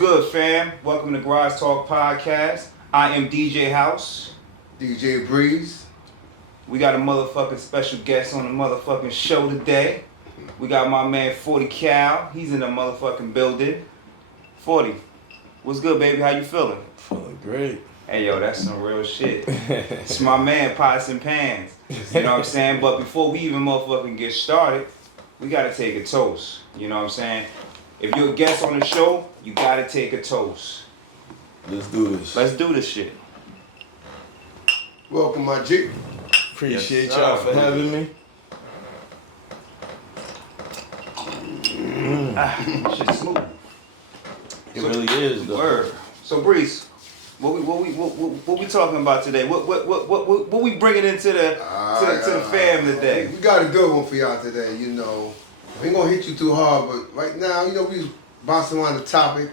good, fam? Welcome to Garage Talk Podcast. I am DJ House. DJ Breeze. We got a motherfucking special guest on the motherfucking show today. We got my man 40 Cal. He's in the motherfucking building. 40, what's good, baby? How you feeling? Feeling great. Hey, yo, that's some real shit. It's my man, Pots and Pans. You know what I'm saying? But before we even motherfucking get started, we gotta take a toast. You know what I'm saying? If you're a guest on the show, you gotta take a toast. Let's do this. Let's do this shit. Welcome, my G. Appreciate Yes, y'all sir. for having me. Shit smooth. It really is, though. Word. So Breeze, what we talking about today? What we bringing into the to the fam today? We got a good one for y'all today, you know. We ain't gonna hit you too hard, but right now, you know, we bouncing around the topic,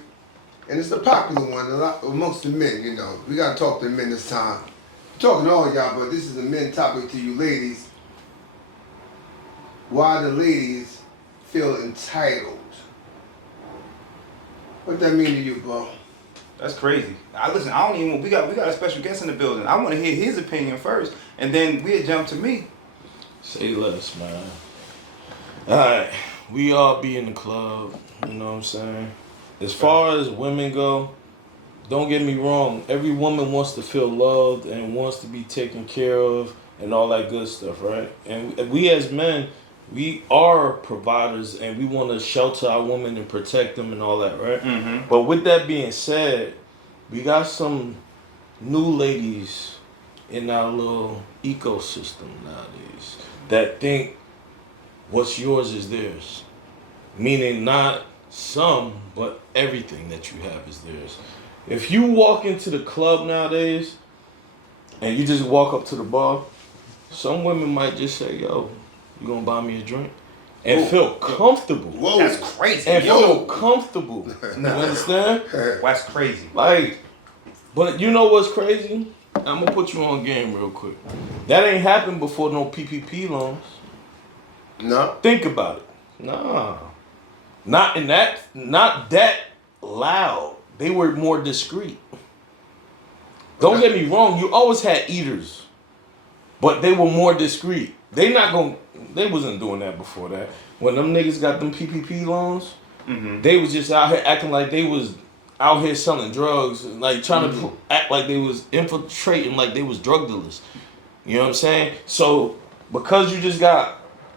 and it's a popular one a lot amongst the men, you know. We gotta talk to the men this time. I'm talking to all y'all, but this is a men topic to you ladies. Why the ladies feel entitled? What that mean to you, bro? That's crazy. I don't even. We got a special guest in the building. I want to hear his opinion first, and then we'll jump to me. Say less, man. Alright, we all be in the club, you know what I'm saying? As far as women go, don't get me wrong, every woman wants to feel loved and wants to be taken care of and all that good stuff, right? And we as men, we are providers and we want to shelter our women and protect them and all that, right? Mm-hmm. But with that being said, we got some new ladies in our little ecosystem nowadays that think what's yours is theirs. Meaning not some, but everything that you have is theirs. If you walk into the club nowadays and you just walk up to the bar, some women might just say, yo, you gonna buy me a drink? And feel comfortable. Whoa. That's crazy. And Yo, feel comfortable. You understand? that's crazy. Like, but you know what's crazy? I'm gonna put you on game real quick. That ain't happened before no PPP loans. No? Think about it. Nah. Not that loud. They were more discreet. Don't get me wrong, you always had eaters. But they were more discreet. They wasn't doing that before that. When them niggas got them PPP loans, they was just out here acting like they was out here selling drugs, and like trying to act like they was infiltrating, like they was drug dealers. You know what I'm saying? So because you just got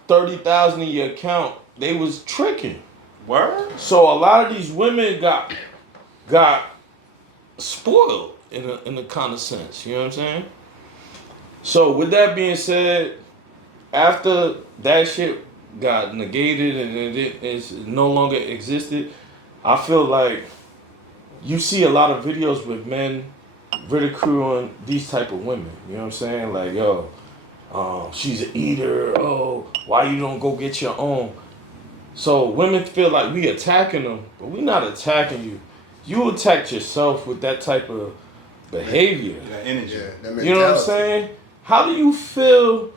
30,000 in your account, they was tricking. Word? So a lot of these women got spoiled in a kind of sense. You know what I'm saying? So with that being said, after that shit got negated and it no longer existed, I feel like you see a lot of videos with men ridiculing these type of women. You know what I'm saying? Like, yo, she's an eater. Oh, why you don't go get your own? So women feel like we attacking them, but we not attacking you. You attacked yourself with that type of behavior. That energy. Yeah, that You know what I'm mentality. saying? How do you feel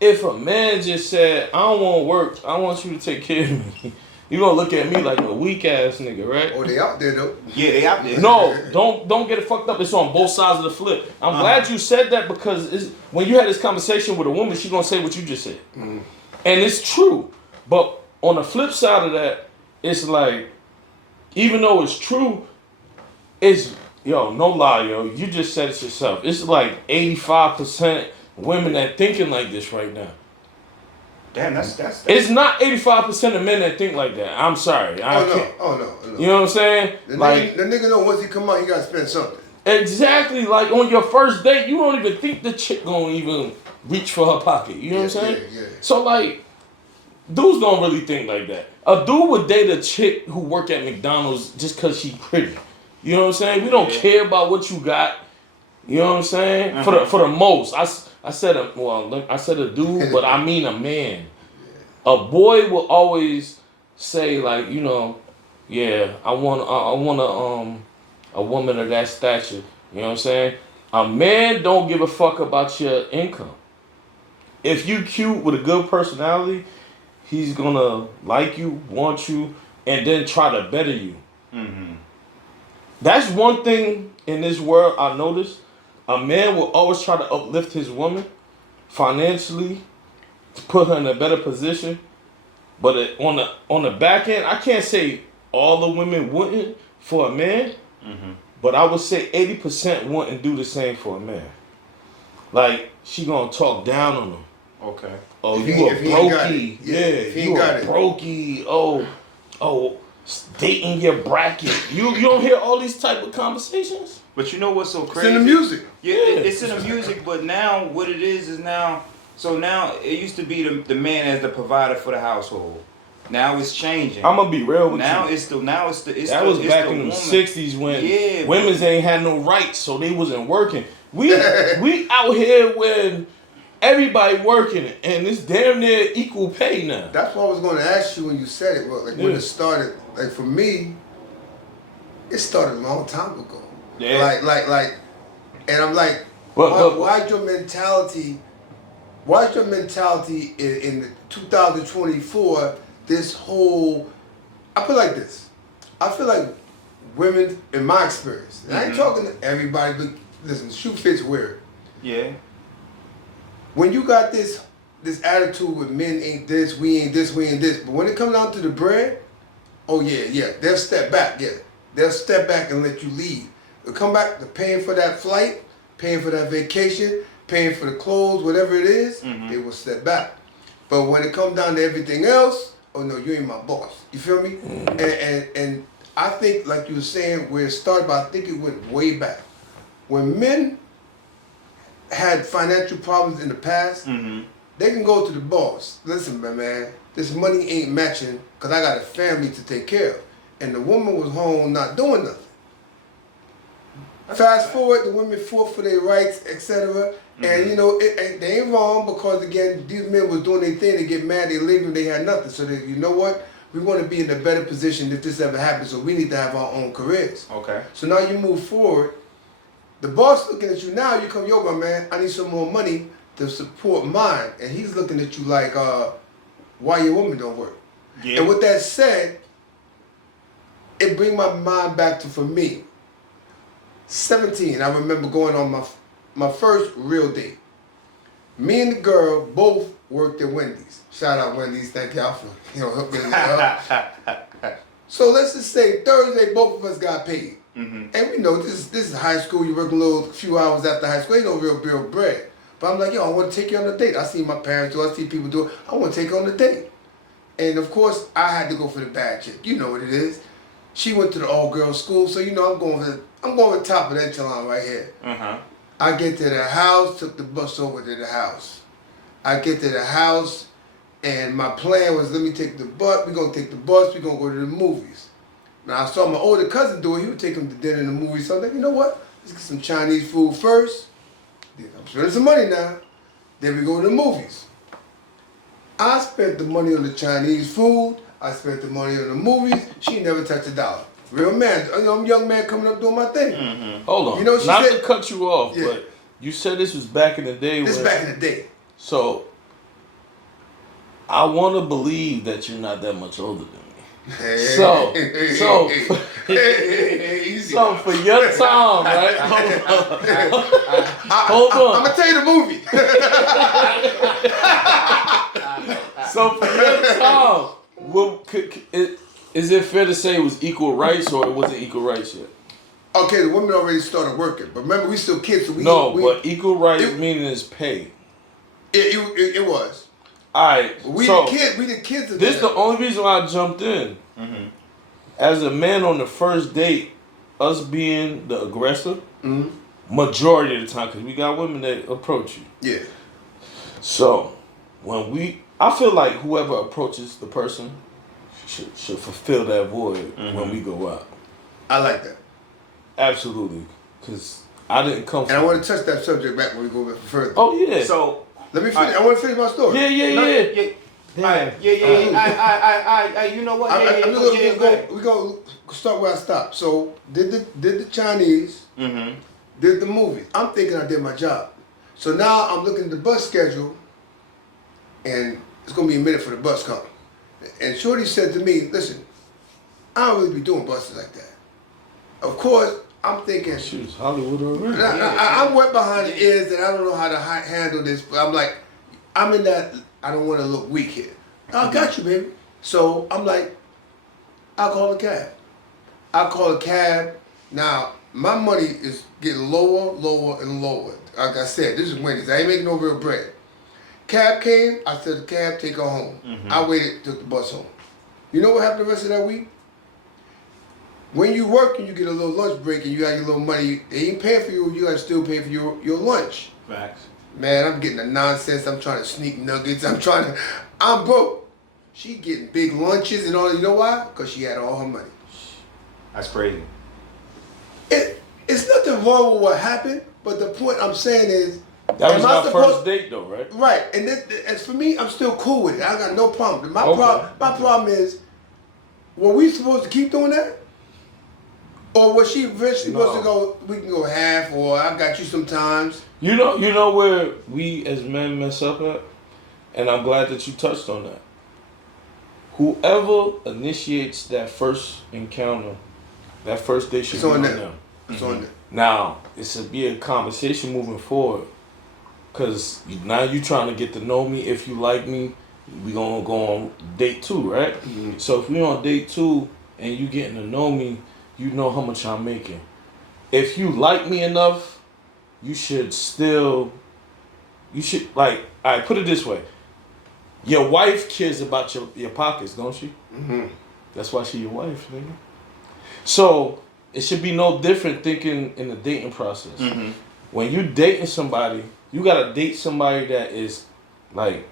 if a man just said, I don't want to work, I want you to take care of me? You gonna look at me like a weak ass nigga, right? Oh, they out there, though. Yeah, they out there. No, don't get it fucked up. It's on both sides of the flip. I'm glad you said that because when you had this conversation with a woman, she gonna say what you just said, and it's true. But on the flip side of that, it's like, even though it's true, it's no lie, you just said it yourself. It's like 85% women that thinking like this right now. Damn, that's It's not 85% of men that think like that. I'm sorry. I can't. Oh, no. You know what I'm saying? The Like, nigga know once he come out, he gotta spend something. exactly, like on your first date, you don't even think the chick gonna even reach for her pocket. You know what I'm saying? Yeah. So like, dudes don't really think like that. A dude would date a chick who work at McDonald's just cause she pretty. You know what I'm saying? We don't care about what you got. You know what I'm saying? For the most, I said a dude, but I mean a man. A boy will always say like, yeah, I want a woman of that stature. You know what I'm saying? A man don't give a fuck about your income. If you cute with a good personality, he's gonna like you, want you, and then try to better you. Mm-hmm. That's one thing in this world I noticed. A man will always try to uplift his woman financially to put her in a better position. But on the back end, I can't say all the women wouldn't for a man, but I would say 80% wouldn't do the same for a man. Like she gonna talk down on him. Okay. Oh, If you he- a if he ain't got brokey. it. Yeah, If he you ain't got a it. brokey. Oh, dating your bracket. You don't hear all these type of conversations? But you know what's so It's crazy? in the music. Yeah, Yeah. it's in the music, but now what it is now. So now it used to be the man as the provider for the household. Now it's changing. I'm gonna be real with now you. it's the That was it's back the in the woman. '60s when Yeah, women's ain't had no rights, so they wasn't working. We out here when everybody working, and it's damn near equal pay now. That's what I was going to ask you when you said it. Well, like when Yeah. it started, like for me, it started a long time ago. Yeah. Like, and I'm like, But- why's your mentality? Why's your mentality in the 2024? This whole, I feel like this. I feel like women, in my experience, and I ain't talking to everybody, but listen, shoe fits weird. Yeah. When you got this attitude with men ain't this, we ain't this, we ain't this, but when it comes down to the bread, oh yeah, they'll step back, yeah. They'll step back and let you lead. They'll come back to paying for that flight, paying for that vacation, paying for the clothes, whatever it is, they will step back. But when it comes down to everything else, oh no, you ain't my boss. You feel me? And I think, like you were saying, where it started, but I think it went way back. When men had financial problems in the past, they can go to the boss. Listen, man, this money ain't matching because I got a family to take care of. And the woman was home not doing nothing. Fast forward, the women fought for their rights, etc. And you know, they ain't wrong because again, these men was doing their thing. They get mad, they leave them, they had nothing. So they, you know what? We want to be in a better position if this ever happens. So we need to have our own careers. Okay. So now you move forward. The boss looking at you now. You come, yo, my man, I need some more money to support mine. And he's looking at you like, why your woman don't work? Yeah. And with that said, it bring my mind back to, for me, 17, I remember going on my first real date. Me and the girl both worked at Wendy's. Shout out Wendy's, thank y'all for helping me out. So let's just say Thursday both of us got paid. And we know this is high school, you work a few hours after high school, ain't no real bread. But I'm like, yo, I want to take you on a date. I see my parents do it, I see people do it, I want to take her on a date. And of course, I had to go for the bad chick. You know what it is. She went to the all-girls school, so you know I'm going for the top of that echelon right here. I get to the house, took the bus over to the house. I get to the house, and my plan was, let me take the bus. We're gonna take the bus. We're gonna go to the movies. Now I saw my older cousin do it. He would take him to dinner and the movies. So I was like, you know what? Let's get some Chinese food first. Then I'm spending some money now. Then we go to the movies. I spent the money on the Chinese food. I spent the money on the movies. She never touched a dollar. Real man. You know, I'm a young man coming up doing my thing. Hold on. You know, she Not said- to cut you off, Yeah. but you said this was back in the day. This when, back in the day. So, I want to believe that you're not that much older than me. So, easy. So for your time, right? Hold on. I'm gonna tell you the movie. So for your time, is it fair to say it was equal rights or it wasn't equal rights yet? Okay, the women already started working, but remember we still kids, so we But equal rights it- meaning is pay. it was. All right. We So the kids. this is the only reason why I jumped in. As a man on the first date, us being the aggressor, majority of the time, because we got women that approach you. Yeah. So I feel like whoever approaches the person should fulfill that void when we go out. I like that. Absolutely, because I didn't come. And I want to touch that subject back when we go back further. Oh yeah. So Let me finish. I want to finish my story. Yeah. You know what? Go ahead. We're gonna start where I stopped. So did the Chinese, did the movies. I'm thinking I did my job. So now I'm looking at the bus schedule, and it's gonna be a minute for the bus come. And Shorty said to me, "Listen, I don't really be doing buses like that." of course, I'm thinking, She was Hollywood already. I'm wet behind the ears and I don't know how to handle this, but I'm like, I'm in that, I don't want to look weak here. I got you, baby. So I'm like, I'll call a cab. I'll call a cab. Now, my money is getting lower, lower, and lower. Like I said, this is Wendy's. I ain't making no real bread. Cab came, I said, the cab, take her home. I waited, took the bus home. You know what happened the rest of that week? When you work and you get a little lunch break and you got your little money, they ain't paying for you, you gotta still pay for your lunch. Facts. Man, I'm getting the nonsense. I'm trying to sneak nuggets. I'm broke. She getting big lunches and all. You know why? Because she had all her money. That's crazy. It's nothing wrong with what happened, but the point I'm saying is, That was am I our supposed- first date, though, right? right? And as for me, I'm still cool with it. I got no problem. My Okay. problem is, were we supposed to keep doing that, or was she eventually supposed to go? We can go half, or I got you sometimes. You know where we as men mess up at, and I'm glad that you touched on that. Whoever initiates that first encounter, that first date should It's be on on them. them. It's on there. Now, it should be a conversation moving forward. Because now you trying to get to know me. If you like me, we going to go on date 2, right? So if we on date 2 and you getting to know me, you know how much I'm making. If you like me enough, you should, like, all right, put it this way. Your wife cares about your pockets, don't she? Mm-hmm. That's why she your wife, nigga. So it should be no different thinking in the dating process. When you dating somebody, you gotta date somebody that is like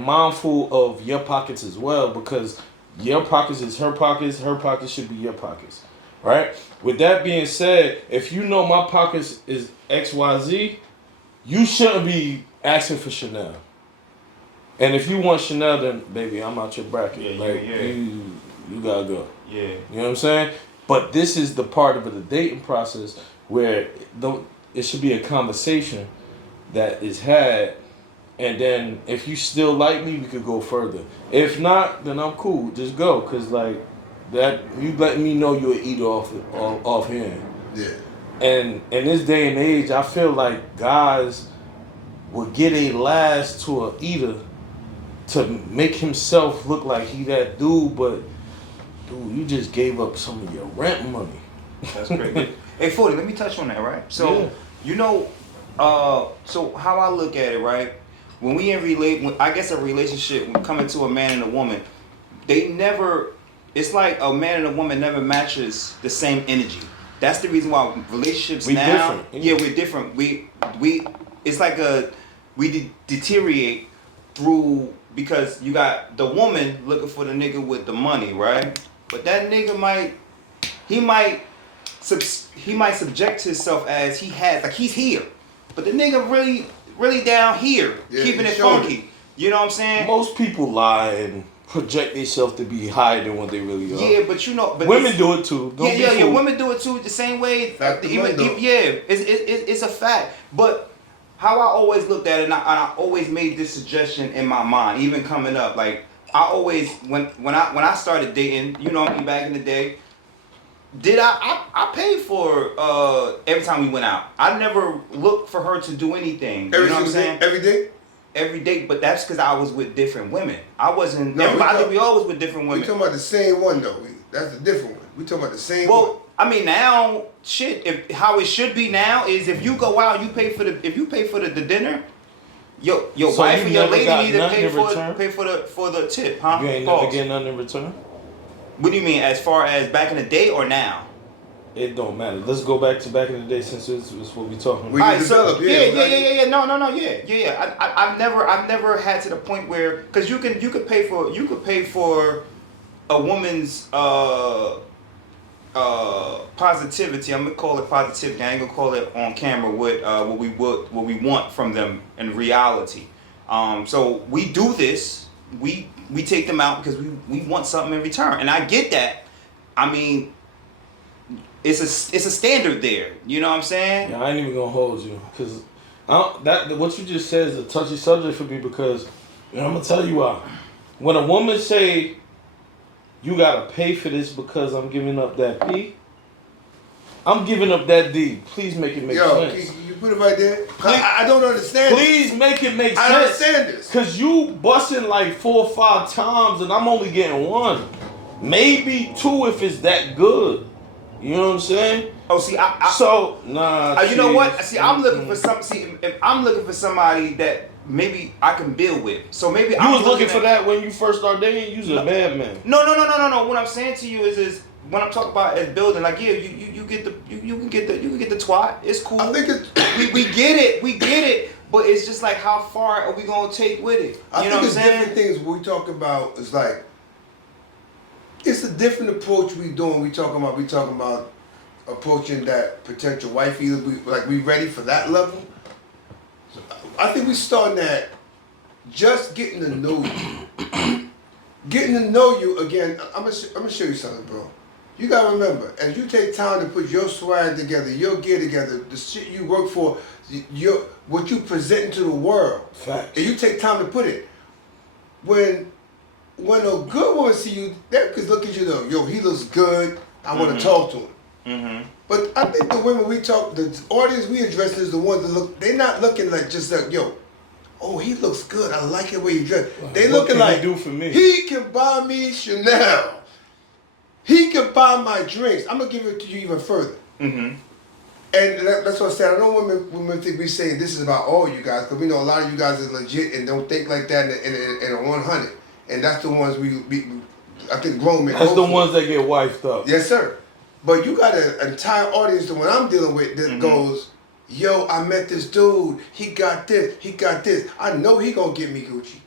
mindful of your pockets as well, because your pockets is her pockets should be your pockets. Right? With that being said, if you know my pockets is XYZ, you shouldn't be asking for Chanel. And if you want Chanel, then baby, I'm out your bracket. You gotta go. Yeah. You know what I'm saying? But this is the part of the dating process where it should be a conversation that is had, and then if you still like me, we could go further. If not, then I'm cool. Just go, cause like that you letting me know you're an eater off hand. Yeah. And in this day and age, I feel like guys will get a last to a eater to make himself look like he that dude, but dude, you just gave up some of your rent money. That's crazy. Hey, 40, let me touch on that, right? So, so how I look at it, right? When we a relationship, when coming to a man and a woman, it's like a man and a woman never matches the same energy. That's the reason why relationships now, we're different. It's like we deteriorate through, because you got the woman looking for the nigga with the money, right? But that nigga might subject himself as he's here, but the nigga really down here, keeping it funky. You know what I'm saying? Most people lie and project themselves to be higher than what they really are. Yeah, but women do it too. Yeah, women do it too the same way. It's a fact. But how I always looked at it, and I always made this suggestion in my mind, even coming up. Like I always, when I started dating, you know what I mean, back in the day, I paid for every time we went out. I never looked for her to do anything. You know what I'm saying? Every day? Every day, but that's because I was with different women. I wasn't. I think we all was with different women. We talking about the same one though. That's a different one. We talking about the same one. Well, I mean now, shit. How it should be now is if you go out, you pay for the dinner. Your So wife you or your never lady got need to nothing in return? pay for the tip, huh? You ain't never get nothing in return? What do you mean, as far as back in the day or now? It don't matter. Let's go back to back in the day, since it's what we talking We about. Alright, so develop, yeah. No, yeah. I've never had to the point where, because you could pay for a woman's positivity. I'm gonna call it positivity. I ain't gonna call it on camera what we want from them in reality. So we do this. We take them out because we want something in return, and I get that. I mean, it's a standard there. You know what I'm saying? Yeah, I ain't even gonna hold you, because what you just said is a touchy subject for me, because I'm gonna tell you why. When a woman say, you gotta pay for this because I'm giving up that P. I'm giving up that D. Please make it make Yo, sense. you put it right there. Please- I don't understand. Please make it make sense. I don't understand this. Cause you busting like 4 or 5 times and I'm only getting 1. Maybe 2 if it's that good. You know what I'm saying? Oh, see, So nah. you know what? Chief. See, I'm looking for some. See, if I'm looking for somebody that maybe I can build with. So maybe You I'm was looking for at- that when you first started dating. You was a bad man. No. What I'm saying to you is when I'm talking about as building, like yeah, you get the you can get the twat. It's cool. I think it's. we get it. But it's just like how far are we gonna take with it? I You know think what I'm it's saying? different things. What we talk about is like. It's a different approach we doing. We talking about approaching that potential wife. Either we ready for that level. I think we starting at just getting to know you. Getting to know you again. I'm gonna show you something, bro. You gotta remember, as you take time to put your swag together, your gear together, the shit you work for, what you present to the world, Facts. and you take time to put it. When a good woman see you, they could look at you though, yo, he looks good. I want to talk to him. Mm-hmm. But I think the women we talk, the audience we address is the ones that look. They're not looking like just like, yo, oh, he looks good. I like the way he dressed. They What looking can like he do for me? he can buy me Chanel. He can buy my drinks. I'm gonna give it to you even further. Mm-hmm. And that's what I said. I know women think we saying this is about all you guys, because we know a lot of you guys are legit and don't think like that in a 100. And that's the ones we I think grown men. That's go the for. ones that get wifed up. Yes, sir. But you got an entire audience, the one I'm dealing with, that goes, yo, I met this dude. He got this. He got this. I know he gonna get me Gucci.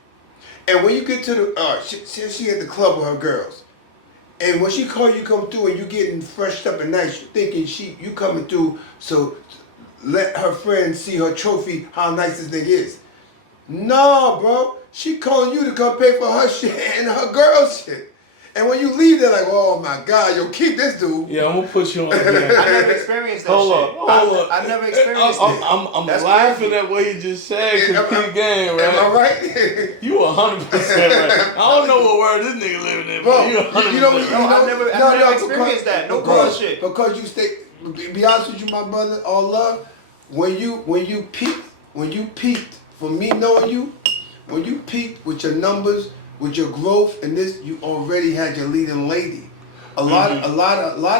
And when you get to the, she at the club with her girls. And when she call you come through and you getting freshed up and nice, you thinking you coming through so let her friends see her trophy, how nice this thing is. No, bro. She calling you to come pay for her shit and her girl's shit. And when you leave, they're like, oh my God, yo, keep this dude. Yeah, I'm gonna put you on. I Here. never experienced that Hold shit. up, hold up. I never experienced it. I'm That's laughing crazy. at what he just said. Complete game, right? Am I right? You 100% right. I don't know what word this nigga living in, Bro, but you 100%. you know, I never experienced that. No bullshit. Because you stay. Be honest with you, my brother. All love. When you peaked for me knowing you, when you peaked with your numbers, with your growth, and this, you already had your leading lady. A lot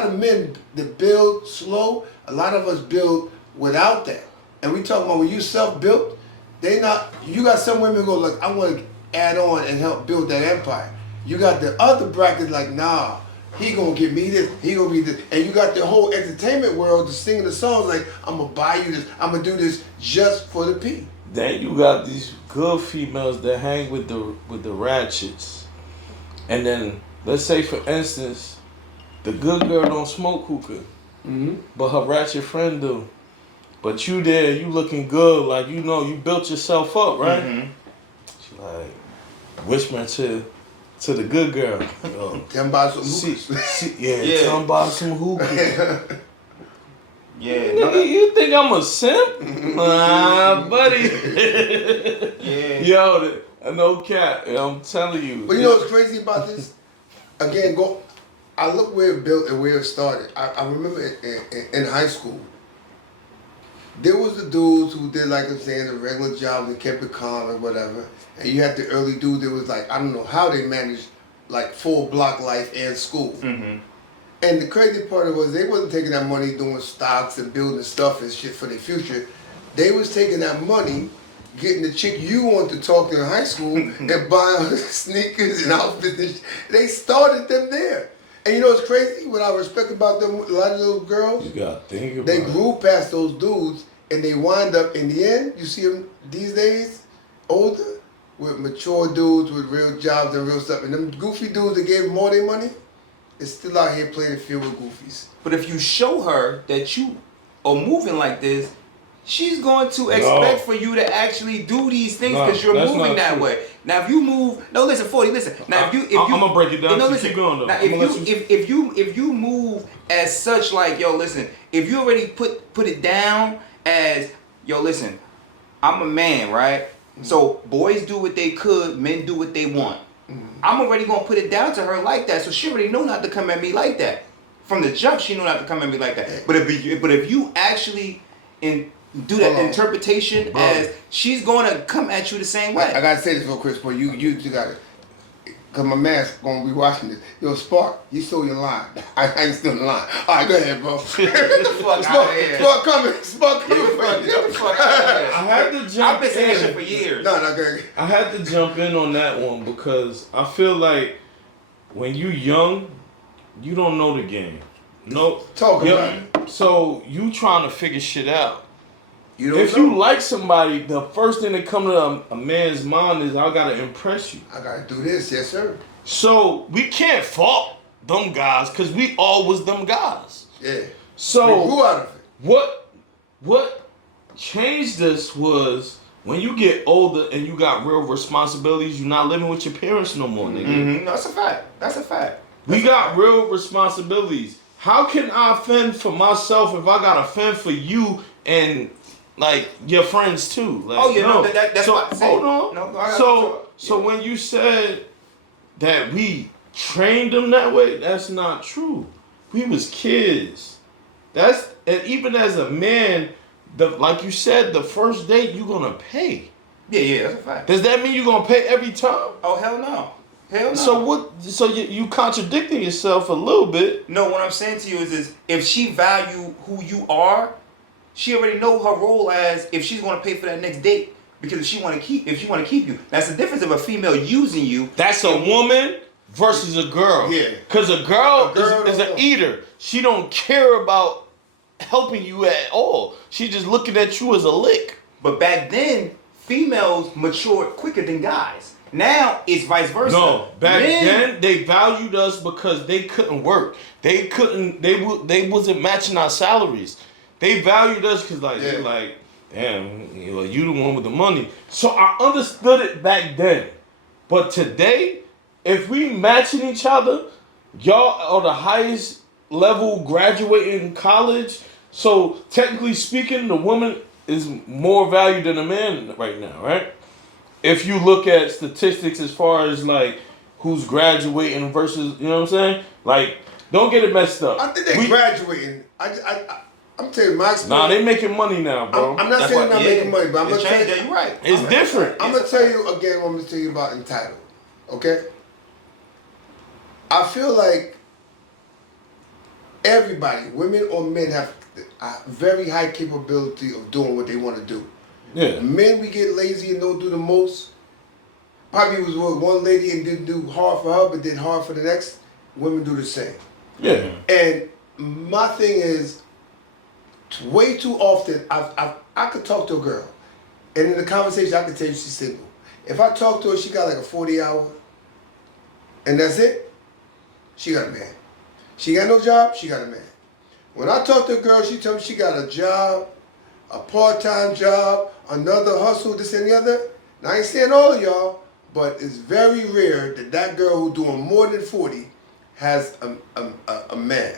of men that build slow. A lot of us build without that. And we talking about when you self-built, they not. You got some women go like, I want to add on and help build that empire. You got the other bracket like, nah, he gonna get me this, he gonna be this, and you got the whole entertainment world to singing the songs like, I'm gonna buy you this, I'm gonna do this just for the P. Then you got these good females that hang with the ratchets, and then let's say for instance, the good girl don't smoke hookah, but her ratchet friend do. But you there, you looking good, like you know you built yourself up, right? She like whispering to the good girl, yo, Them buy some hookahs. yeah, tell 'em about some hookah. Yeah, Nigga, you think I'm a simp? Nah, buddy. yeah. Yo, no cap. I'm telling you. But you know what's crazy about this? Again, I look where it built and where it started. I remember in high school, there was the dudes who did, like I'm saying, the regular jobs and kept it calm and whatever. And you had the early dude that was like, I don't know how they managed like full block life and school. And the crazy part of it was they wasn't taking that money doing stocks and building stuff and shit for their future. They was taking that money, getting the chick you want to talk to in high school and buying her sneakers and outfits and shit. They started them there. And you know what's crazy? What I respect about them, a lot of those girls, You gotta think about they it. grew past those dudes and they wind up in the end, you see them these days, older, with mature dudes with real jobs and real stuff. And them goofy dudes that gave them all their money, is still out here playing the field with goofies. But if you show her that you are moving like this, she's going to expect for you to actually do these things No, because you're that's moving not that true. way. Now, if you move, no, listen, 40, listen. Now, if you, I'm gonna break it down. No, So listen. keep going, though. Now, I'm gonna let you- if you move as such, like, yo, listen, if you already put it down as, yo, listen, I'm a man, right? So boys do what they could, men do what they want. I'm already gonna put it down to her like that, so she already know not to come at me like that. From the jump, she knew not to come at me like that. But if you actually do that interpretation as she's gonna come at you the same way. I gotta say this real quick, but you got it. Cause my man's gonna be watching this. Yo, Spark, you stole your line. I ain't stealing the line. All right, go ahead, bro. Get the fuck out of here. Spark coming. Spark coming. Get the fuck out of here. I had to jump I've been saying in. shit for years. No, good. I had to jump in on that one because I feel like when you young, you don't know the game. No, Talk about it. So you trying to figure shit out. You don't If know. you like somebody, the first thing that come to a man's mind is I gotta impress you. I gotta do this, yes sir. So we can't fault them guys because we all was them guys. Yeah. So We grew out of it. what changed us was when you get older and you got real responsibilities, you're not living with your parents no more, nigga. Mm-hmm. No, that's a fact. That's a fact. We got real responsibilities. How can I fend for myself if I gotta fend for you and like your friends too? Like, Oh, yeah, no, that's so, what I said. hold on. No, I got so you. so when you said that we trained them that way, that's not true. We was kids. And even as a man, like you said, the first date you gonna pay. Yeah, that's a fact. Does that mean you gonna pay every time? Oh, hell no. Hell no. So what? So you contradicting yourself a little bit. No, what I'm saying to you is if she value who you are, she already know her role as if she's gonna pay for that next date. Because if she wanna keep you. That's the difference of a female using you. That's a woman versus a girl. Yeah. Because a girl is don't an know. eater. She don't care about helping you at all. She just looking at you as a lick. But back then, females matured quicker than guys. Now it's vice versa. No, back Men- then they valued us because they couldn't work. They couldn't. They wasn't matching our salaries. They valued us because they're like, damn, you the one with the money. So I understood it back then. But today, if we matching each other, y'all are the highest level graduating college. So technically speaking, the woman is more valued than a man right now, right? If you look at statistics as far as like who's graduating versus, you know what I'm saying? Like, don't get it messed up. I think they're graduating. I'm telling you my experience. Nah, they making money now, bro. I'm not saying they're not making money, but I'm It's gonna tell changed. you. You're right. It's different. I'm gonna tell you again what I'm gonna tell you about entitled. Okay? I feel like everybody, women or men, have a very high capability of doing what they want to do. Yeah. Men, we get lazy and don't do the most. Probably was with one lady and didn't do hard for her, but did hard for the next. Women do the same. Yeah. And my thing is, way too often, I could talk to a girl, and in the conversation, I could tell you she's single. If I talk to her, she got like a 40-hour, and that's it. She got a man. She got no job. She got a man. When I talk to a girl, she tell me she got a job, a part-time job, another hustle, this and the other. Now I ain't saying all of y'all, but it's very rare that girl who doing more than 40 has a man.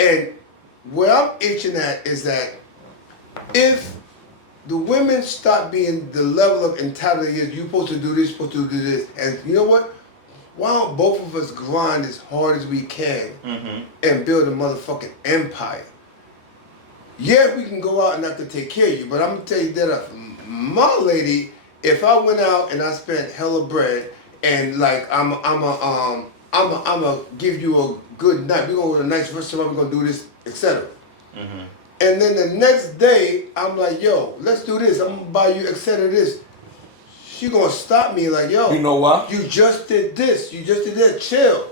And where I'm itching at is that if the women stop being the level of entitlement is, you're supposed to do this, supposed to do this, and you know what? Why don't both of us grind as hard as we can and build a motherfucking empire? Yeah, we can go out and have to take care of you, but I'm gonna tell you that my lady, if I went out and I spent hella bread and like I'm a give you a good night. We're gonna go to a nice restaurant. We're gonna do this, etc. And then the next day, I'm like, yo, let's do this. I'm gonna buy you, etc. This. She gonna stop me like, yo, You know why? you just did this. You just did that. Chill.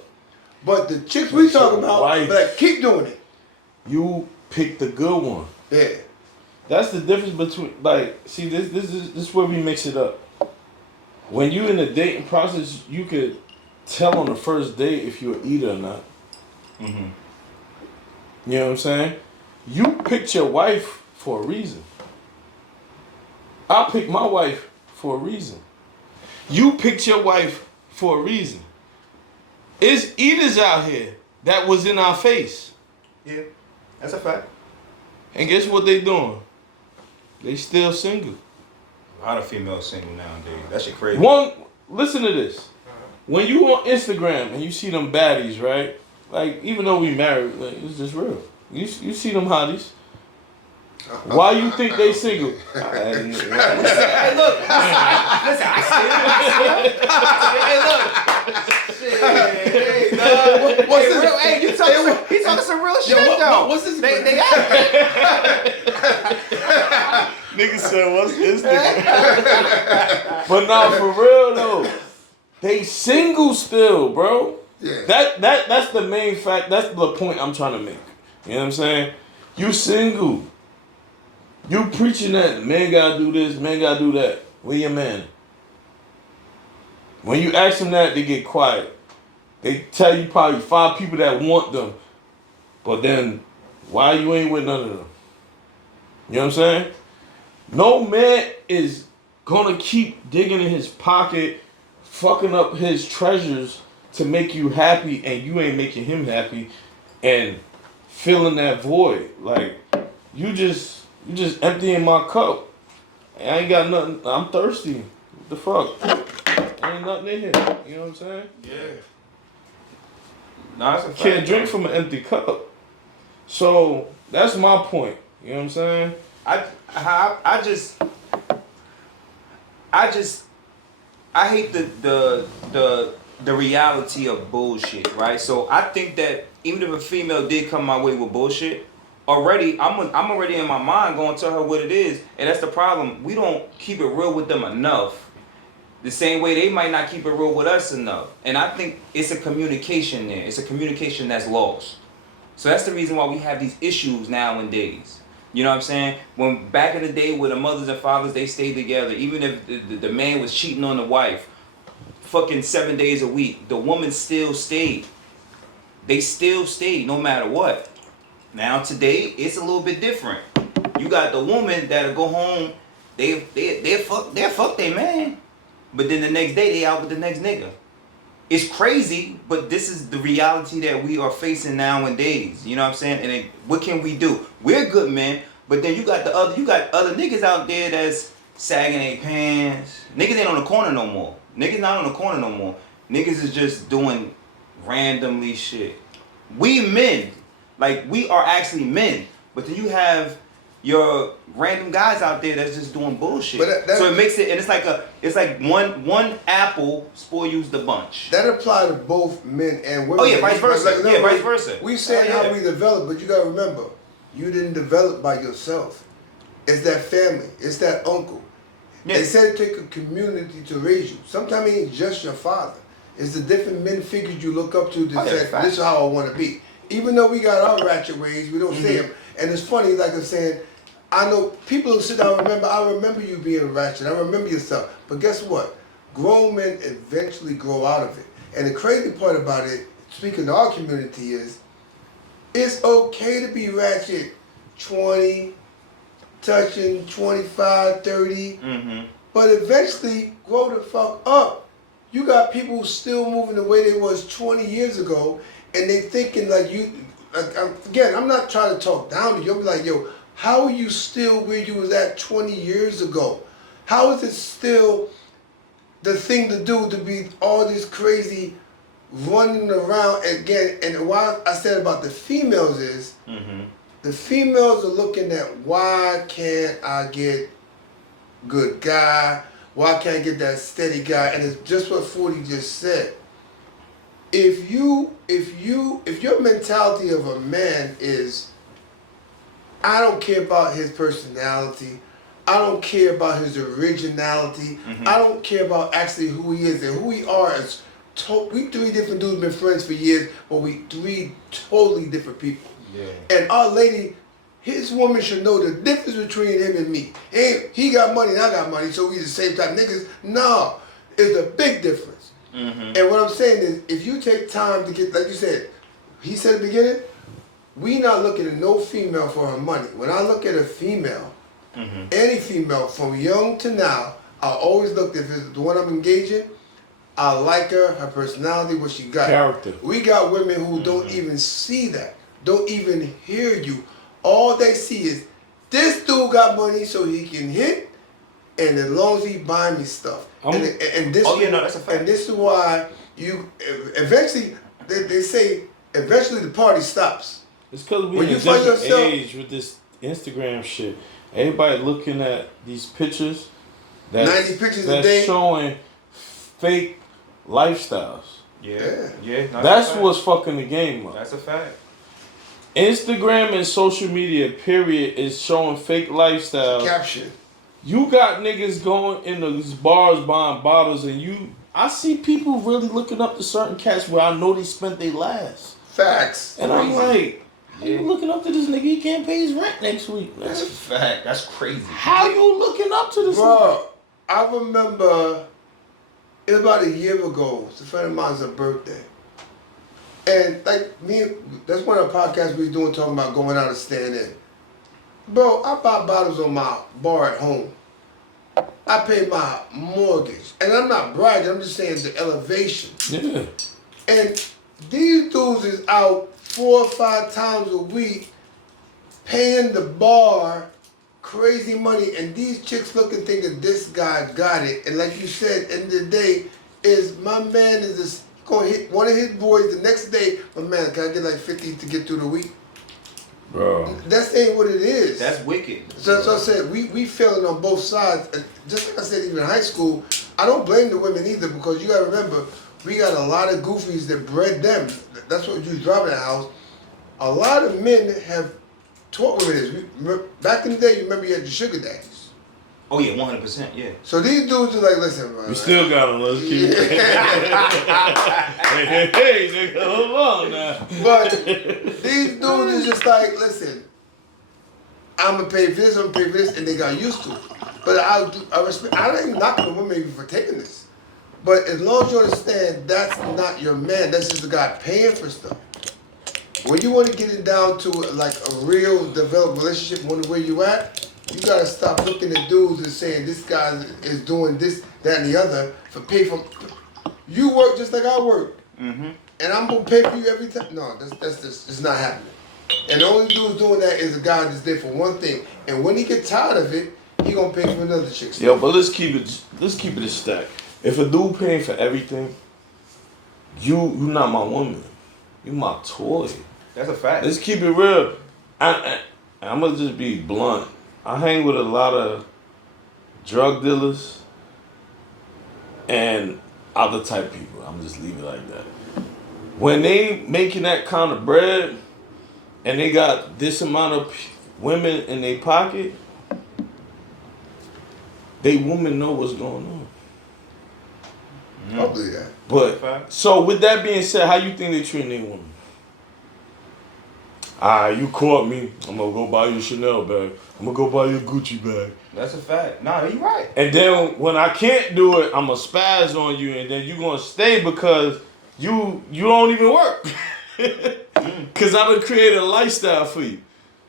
But the chicks we talking about, wife. like, keep doing it. You picked the good one. Yeah. That's the difference between see this is where we mix it up. When you in the dating process, you could tell on the first date if you're an eater or not. You know what I'm saying? You picked your wife for a reason. I picked my wife for a reason. You picked your wife for a reason. It's eaters out here that was in our face. Yeah, that's a fact. And guess what they doing? They still single. A lot of females single nowadays. That shit crazy. One, listen to this. when you on Instagram and you see them baddies, right? Like, even though we married, like, it's just real. You see them hotties. Why you think they single? Hey, look. Listen, I still. Hey, look. What's this? Real, hey, you talking? He talking some real shit though. What's this? They Nigga said, what's Instagram? But nah, for real though, they single still, bro. Yeah. That's the main fact. That's the point I'm trying to make. You know what I'm saying? You single. You preaching that man gotta do this, man gotta do that. Where your man? When you ask them that, they get quiet. They tell you probably 5 people that want them. But then, why you ain't with none of them? You know what I'm saying? No man is gonna keep digging in his pocket, fucking up his treasures to make you happy, and you ain't making him happy, and filling that void. Like, you just emptying my cup. I ain't got nothing. I'm thirsty. What the fuck? Ain't nothing in here. You know what I'm saying? Yeah. No, that's a fact. Can't drink from an empty cup. So that's my point. You know what I'm saying? I hate the reality of bullshit, right? So I think that even if a female did come my way with bullshit, I'm already in my mind going to tell her what it is, and that's the problem. We don't keep it real with them enough. The same way they might not keep it real with us enough. And I think it's a communication there. It's a communication that's lost. So that's the reason why we have these issues nowadays. You know what I'm saying? When back in the day with the mothers and fathers, they stayed together. Even if the man was cheating on the wife, fucking 7 days a week, the woman still stayed. They still stayed no matter what. Now today, it's a little bit different. You got the woman that'll go home, they fuck their man. But then the next day, they out with the next nigga. It's crazy, but this is the reality that we are facing nowadays. You know what I'm saying? And then, what can we do? We're good men, but then you got other niggas out there that's sagging their pants. Niggas ain't on the corner no more. Niggas not on the corner no more. Niggas is just doing randomly shit. We men, like, we are actually men, but then you have your random guys out there that's just doing bullshit. So it makes it, and it's like one apple spoils the bunch. That apply to both men and women. Oh yeah, vice versa. Vice versa. We saying how we develop, but you gotta remember, you didn't develop by yourself. It's that family. It's that uncle. Yeah. They said it take a community to raise you. Sometimes it ain't just your father. It's the different men figures you look up to that said, this is how I want to be. Even though we got our ratchet ways, we don't say them. And it's funny, like I'm saying, I know people who sit down and remember, I remember you being ratchet. I remember yourself. But guess what? Grown men eventually grow out of it. And the crazy part about it, speaking to our community, is it's okay to be ratchet 20, touching 25, 30. But eventually grow the fuck up. You got people still moving the way they was 20 years ago, and they thinking like you, again, I'm not trying to talk down to you. I'm like, yo, how are you still where you was at 20 years ago? How is it still the thing to do to be all this crazy running around again? And why I said about the females is, the females are looking at, why can't I get good guy? Why can't I get that steady guy? And it's just what 40 just said. If your mentality of a man is, I don't care about his personality, I don't care about his originality, I don't care about actually who he is and who we are as we 3 different dudes been friends for years, but we 3 totally different people. Yeah. And our lady, his woman should know the difference between him and me. He got money and I got money, so we the same type of niggas. No, it's a big difference. And what I'm saying is, if you take time to get, like you said, he said at the beginning, we not looking at no female for her money. When I look at a female, any female from young to now, I always look at the one I'm engaging. I like her personality, what she got. Character. We got women who don't even see that, don't even hear you. All they see is, this dude got money so he can hit, and as long as he buy me stuff. And this, that's a fact. And this is why eventually they say eventually the party stops. It's because we When in a you find different yourself- age with this Instagram shit. Everybody looking at these pictures 90 pictures a that's day. showing fake lifestyles. Yeah. That's what's fucking the game up. That's a fact. Instagram and social media, period, is showing fake lifestyles. Caption. You got niggas going in these bars buying bottles, and I see people really looking up to certain cats where I know they spent their last. Facts. And I'm like, how you Yeah. looking up to this nigga? He can't pay his rent next week. That's a fact. That's crazy. How you looking up to this nigga? Bro, I remember it was about a year ago. It's a friend of mine's birthday. And like me, that's one of the podcasts we was doing talking about going out and staying in. Bro, I buy bottles on my bar at home. I pay my mortgage. And I'm not bragging, I'm just saying the elevation. Yeah. And these dudes is out 4 or 5 times a week paying the bar crazy money, and these chicks looking thinking this guy got it. And like you said, end of the day, is my man is just gonna hit one of his boys the next day, my man, can I get like 50 to get through the week? Bro. That ain't what it is. That's wicked. So I said, we failing on both sides. And just like I said, even in high school, I don't blame the women either, because you gotta remember, we got a lot of goofies that bred them. That's what you was driving the house. A lot of men have taught women this. Back in the day, you remember you had your sugar daddies. Oh yeah, 100%. Yeah. So these dudes are like, listen, bro. We still got him. Let's keep it. hey, nigga, hold on now. But these dudes is just like, listen, I'm gonna pay for this, I'm gonna pay for this, and they got used to it. But I respect. I don't even knock the women for taking this. But as long as you understand, that's not your man. That's just the guy paying for stuff. When you want to get it down to like a real developed relationship, where you at, you gotta stop looking at dudes and saying this guy is doing this, that, and the other for pay for. You work just like I work, and I'm gonna pay for you every time. No, that's just it's not happening. And the only dude doing that is a guy that's there for one thing. And when he get tired of it, he gonna pay for another chick. Yo, but let's keep it a stack. If a dude paying for everything, you not my woman. You my toy. That's a fact. Let's keep it real. I'm gonna just be blunt. I hang with a lot of drug dealers and other type people. I'm just leave it like that. When they making that kind of bread and they got this amount of women in their pocket, they women know what's going on. I'll believe that. But so with that being said, how you think they treating their woman? You caught me. I'm gonna go buy you a Chanel bag. I'm gonna go buy you a Gucci bag. That's a fact. Nah, you right. And then when I can't do it, I'm gonna spaz on you, and then you gonna stay because you don't even work. Cause I done created a lifestyle for you.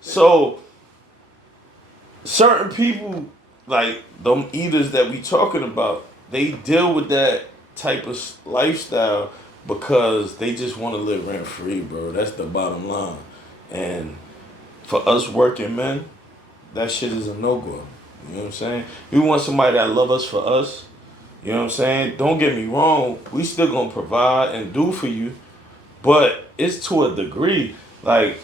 So certain people, like them eaters that we talking about, they deal with that type of lifestyle because they just want to live rent free, bro. That's the bottom line. And for us working men, that shit is a no-go. You know what I'm saying? We want somebody that love us for us. You know what I'm saying? Don't get me wrong. We still gonna provide and do for you. But it's to a degree. Like,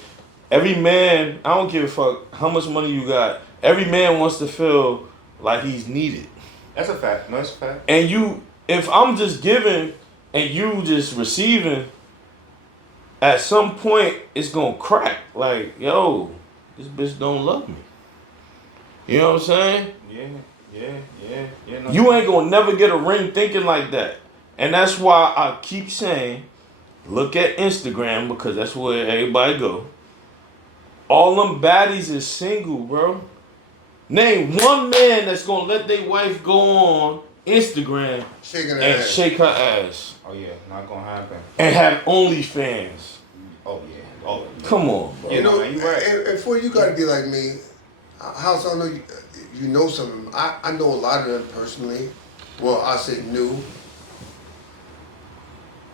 every man, I don't give a fuck how much money you got. Every man wants to feel like he's needed. That's a fact. No, that's a fact. And if I'm just giving and you just receiving, at some point it's gonna crack. Like, yo, this bitch don't love me. You know what I'm saying? Yeah. No, You ain't gonna never get a ring thinking like that. And that's why I keep saying, look at Instagram, because that's where everybody go. All them baddies is single, bro. Name one man that's gonna let their wife go on Instagram Shaking her and ass. shake her ass Oh yeah, not gonna happen. and have OnlyFans. Oh yeah. Oh yeah. Come on, bro. You know, man, you right. and for you gotta be like me. House, I know you know some of them. I know a lot of them personally. Well, I say knew.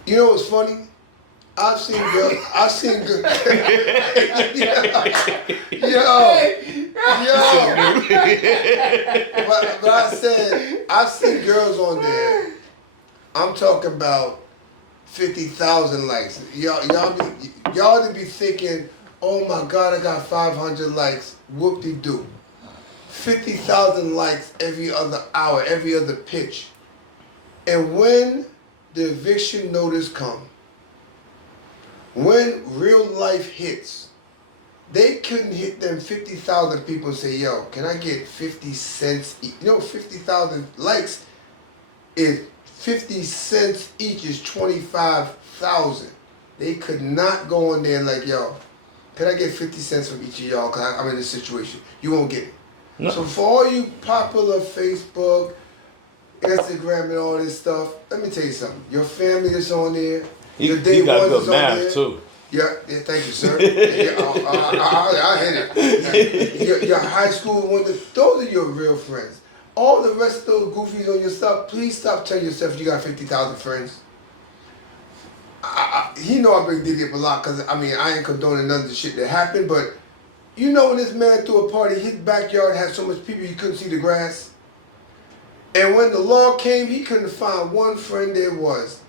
You know what's funny? I've seen girls. But I said I've seen girls on there. I'm talking about 50,000 likes. Y'all to be thinking, oh my God, I got 500 likes. Whoop-de-doo. 50,000 likes every other hour, every other pitch. And when the eviction notice come, when real life hits, they couldn't hit them 50,000 people and say, yo, can I get 50 cents? You know, 50,000 likes is 50 cents each is 25,000. They could not go on there like, yo, can I get 50 cents from each of y'all? Because I'm in this situation. You won't get it. No. So for all you popular Facebook, Instagram, and all this stuff, let me tell you something. Your family that's on there, your day You got ones good that's on there. math too. Yeah, thank you, sir. I hit it. Your high school ones, those are your real friends. All the rest of those goofies on your stuff, please stop telling yourself you got 50,000 friends. He know I bring Diddy up a lot because, I mean, I ain't condoning none of the shit that happened, but you know when this man threw a party, his backyard had so much people you couldn't see the grass? And when the law came, he couldn't find one friend there was.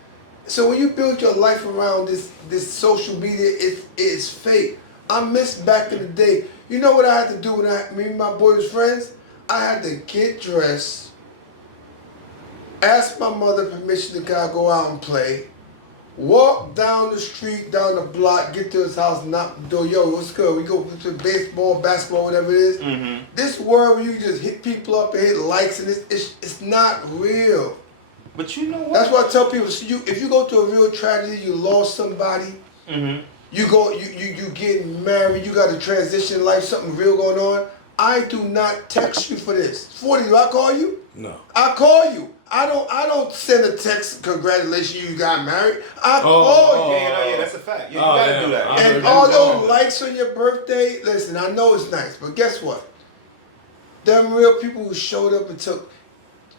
So when you build your life around this social media, it's fake. I miss back in the day. You know what I had to do when me and my boy was friends? I had to get dressed, ask my mother permission to go out and play, walk down the street, down the block, get to his house, knock the door, yo, what's good? We go to baseball, basketball, whatever it is. Mm-hmm. This world where you just hit people up and hit likes and it's not real. But you know what? That's why I tell people, so if you go to a real tragedy, you lost somebody, Mm-hmm. you getting married, you got a transition in life, something real going on, I do not text you for this. 40, do I call you? No. I call you. I don't send a text, congratulations, you got married. I call you. Yeah, that's a fact. You gotta do that. I heard And you all going. those likes on your birthday, listen, I know it's nice, but guess what? Them real people who showed up and took,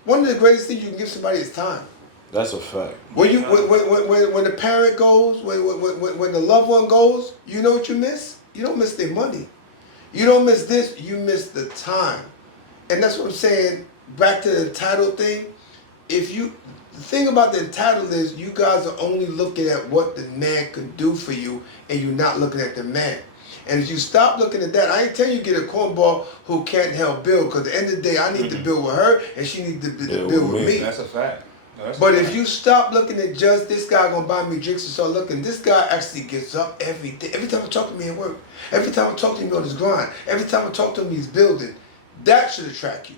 one of the greatest things you can give somebody is time. That's a fact. When the parent goes, when the loved one goes, you know what you miss? You don't miss their money. You don't miss this, you miss the time. And that's what I'm saying, back to the entitled thing. The thing about the entitled is you guys are only looking at what the man could do for you and you're not looking at the man. And if you stop looking at that, I ain't telling you get a cornball who can't help build, because at the end of the day, I need to build with her and she needs to build with me. That's a fact. But if you stop looking at just this guy gonna buy me drinks and start looking, this guy actually gets up every day. Every time I talk to me at work, every time I talk to him on his grind, every time I talk to him he's building. That should attract you.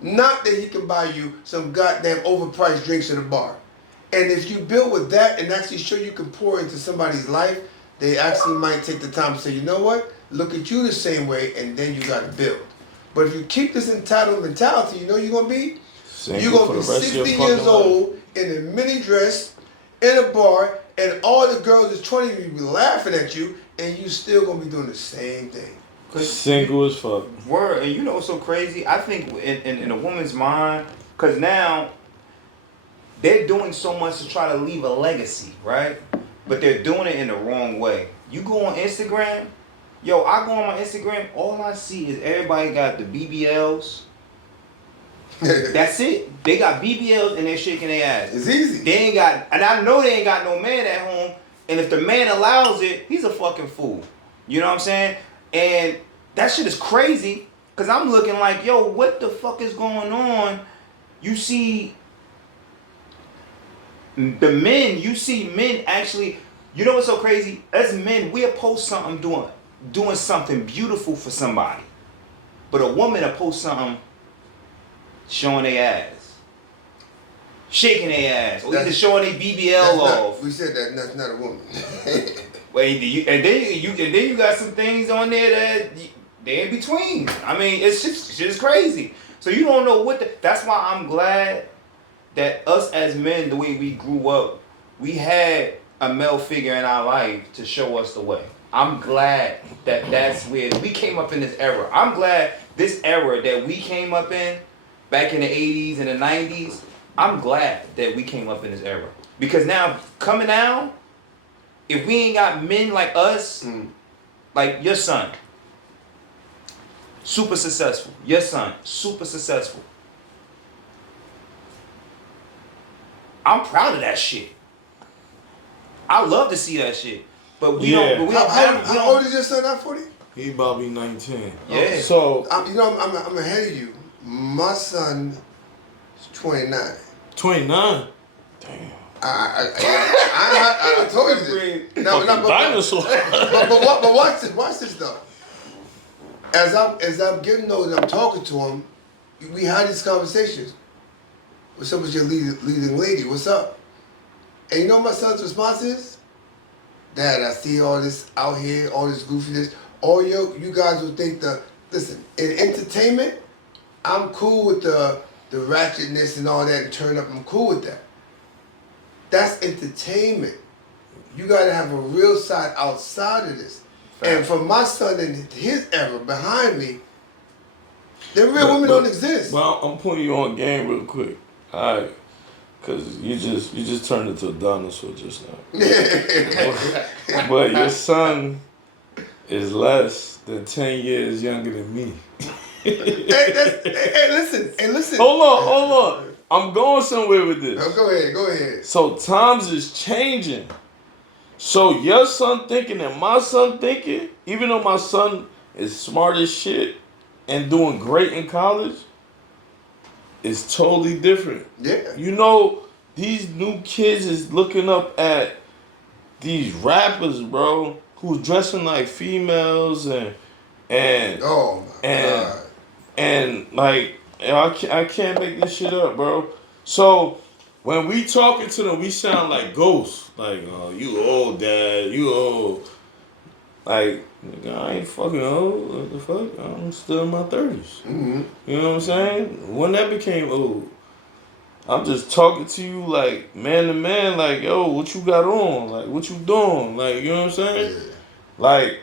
Not that he can buy you some goddamn overpriced drinks at a bar. And if you build with that and actually show you can pour into somebody's life, they actually might take the time to say, you know what? Look at you the same way, and then you gotta build. But if you keep this entitled mentality, you know you're gonna be? You're gonna be 60 years old in a mini dress in a bar, and all the girls that's 20 will be laughing at you, and you still gonna be doing the same thing. Single as fuck. Word, and you know what's so crazy? I think in a woman's mind, because now they're doing so much to try to leave a legacy, right? But they're doing it in the wrong way. You go on Instagram, yo, I go on my Instagram, all I see is everybody got the BBLs. That's it. They got BBLs and they're shaking their ass. It's easy. They ain't got, and I know they ain't got no man at home. And if the man allows it, he's a fucking fool. You know what I'm saying? And that shit is crazy. Cause I'm looking like, yo, what the fuck is going on? You see the men, you see men actually, you know what's so crazy? As men, we'll post something doing something beautiful for somebody. But a woman will post something showing their ass, shaking their ass, or either showing their BBL off. We said that that's not a woman. Wait, and then you got some things on there that they in between. I mean, it's just crazy. So you don't know what. That's why I'm glad that us as men, the way we grew up, we had a male figure in our life to show us the way. I'm glad that that's where we came up in this era. I'm glad this era that we came up in. Back in the 80s and the 90s, I'm glad that we came up in this era. Because now, coming down, if we ain't got men like us, like your son, super successful. Your son, super successful. I'm proud of that shit. I love to see that shit. But we Yeah. don't. But we don't have. We How old don't. is your son? Not 40. He about to be 19. Yeah. So I'm ahead of you. My son is 29. 29. Damn. I told you this. Fucking dinosaur. But watch this. Watch this though. As I'm getting older, I'm talking to him. We had these conversations. What's up with your leading lady? What's up? And you know what my son's response is? Dad, I see all this out here, all this goofiness. All you guys will think listen, in entertainment, I'm cool with the ratchetness and all that and turn up. I'm cool with that. That's entertainment. You gotta have a real side outside of this. And for my son in his era behind me, the real women don't exist. Well, I'm putting you on game real quick. Alright. Cause you just turned into a dinosaur just now. But your son is less than 10 years younger than me. Hey, listen. Hold on. I'm going somewhere with this. Go ahead. So times is changing. So your son thinking and my son thinking, even though my son is smart as shit and doing great in college, it's totally different. Yeah. You know, these new kids is looking up at these rappers, bro, who's dressing like females and Oh my God. and like I can't make this shit up, bro. So when we talking to them, we sound like ghosts. Like, oh, you old, dad. You old. Like, nigga, I ain't fucking old. What the fuck? I'm still in my 30s. Mm-hmm. You know what I'm saying? When that became old, I'm just talking to you like man to man. Like, yo, what you got on? Like, what you doing? Like, you know what I'm saying? Yeah. Like,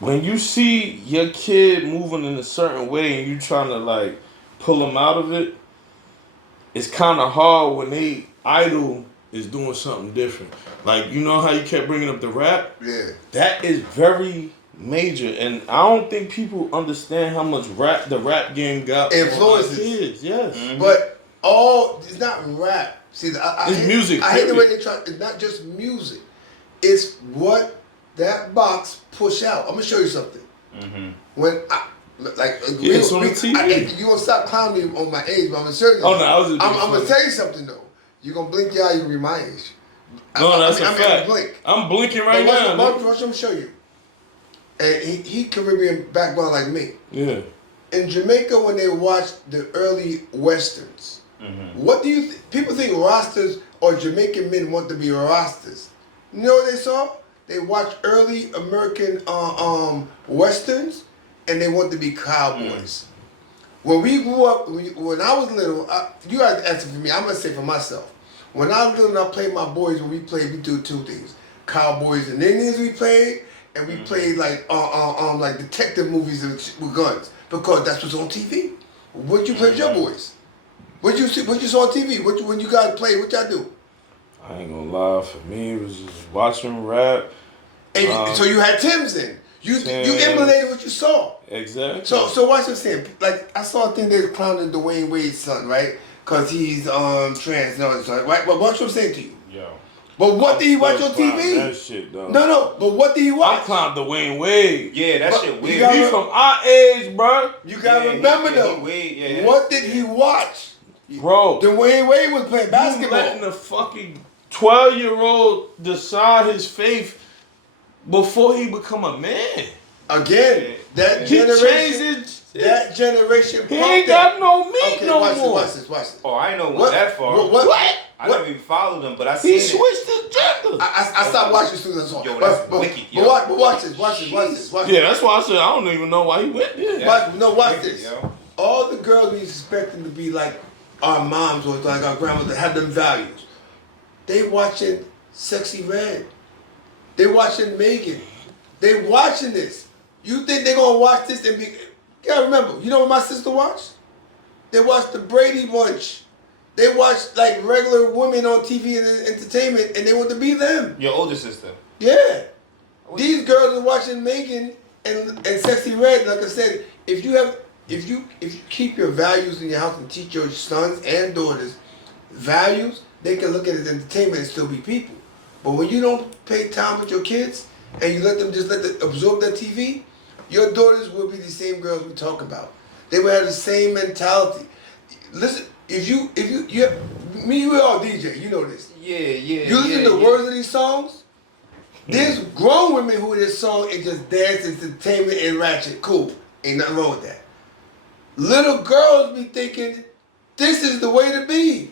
when you see your kid moving in a certain way and you trying to like pull them out of it, it's kind of hard when they idol is doing something different. Like, you know how you kept bringing up the rap? Yeah. That is very major, and I don't think people understand how much the rap game got Influences. on our kids. Yes. Mm-hmm. But it's not rap. See, It's music, I hate the way period. they try. It's not just music. It's what that box push out. I'm gonna show you something. Mm-hmm. When it's on the TV. You gonna stop clowning me on my age, but I'm gonna show you. Oh no, I was just I'm being gonna funny. tell you something though. You gonna blink your eye, you gonna be my age. No, that's a I'm fact. blink. I'm blinking right But now. watch him show you. And he Caribbean background like me. Yeah. In Jamaica, when they watch the early westerns, what do you people think Rastas or Jamaican men want to be Rastas? You know what they saw? They watched early American westerns, and they want to be cowboys. When we grew up, when I was little, you got to answer for me. I'm gonna say for myself. When I was little, and I played my boys. When we played, we do two things: cowboys and Indians. We played, and we played like detective movies with guns because that's what's on TV. What you play with your boys? What you see? What you saw on TV? When you guys played? What y'all do? I ain't gonna lie. For me, it was just watching rap. And so you had Tim's in. You Tim's. emulated what you saw. Exactly. So watch what I'm saying. Like I saw a thing they were clowning Dwayne Wade's son, right? Cause he's trans and all this, right? But watch what I'm saying to you. Yo. But what did he watch on Still clown TV? That shit, though. No. But what did he I watch? clowned Dwayne Wade. Yeah, that But shit you weird. gotta- He from our age, bro. You gotta Yeah, remember he though. Wade, yeah. What did he watch? Bro, Dwayne Wade was playing you letting basketball. the fucking 12-year-old decide his faith before he become a man. Again, that He generation. changes. That generation. He ain't got no meat Okay, no watch more. this. Oh, I ain't know What? that far. What? I never even followed him, but I seen He it. switched his gender. I stopped watching as soon as I saw. Yo, that's wicked, yo. But watch this. Yeah, that's why I said I don't even know why he went there. Yeah. Watch Wicked, this. yo. All the girls we expecting to be like our moms or like our grandmas that have them values. They watching Sexy Red. They watching Megan. They watching this. You think they gonna watch this and be? You gotta remember. You know what my sister watched? They watched the Brady Bunch. They watched like regular women on TV and entertainment, and they want to be them. Your older sister. Yeah. These girls are watching Megan and Sexy Red. Like I said, if you keep your values in your house and teach your sons and daughters values, they can look at it as entertainment and still be people. But when you don't pay time with your kids and you let them absorb that TV, your daughters will be the same girls we talk about. They will have the same mentality. Listen, if you me, you all DJ, you know this. Yeah. You listen to the words of these songs. There's grown women who this song is just dance, entertainment, and ratchet. Cool, ain't nothing wrong with that. Little girls be thinking, this is the way to be.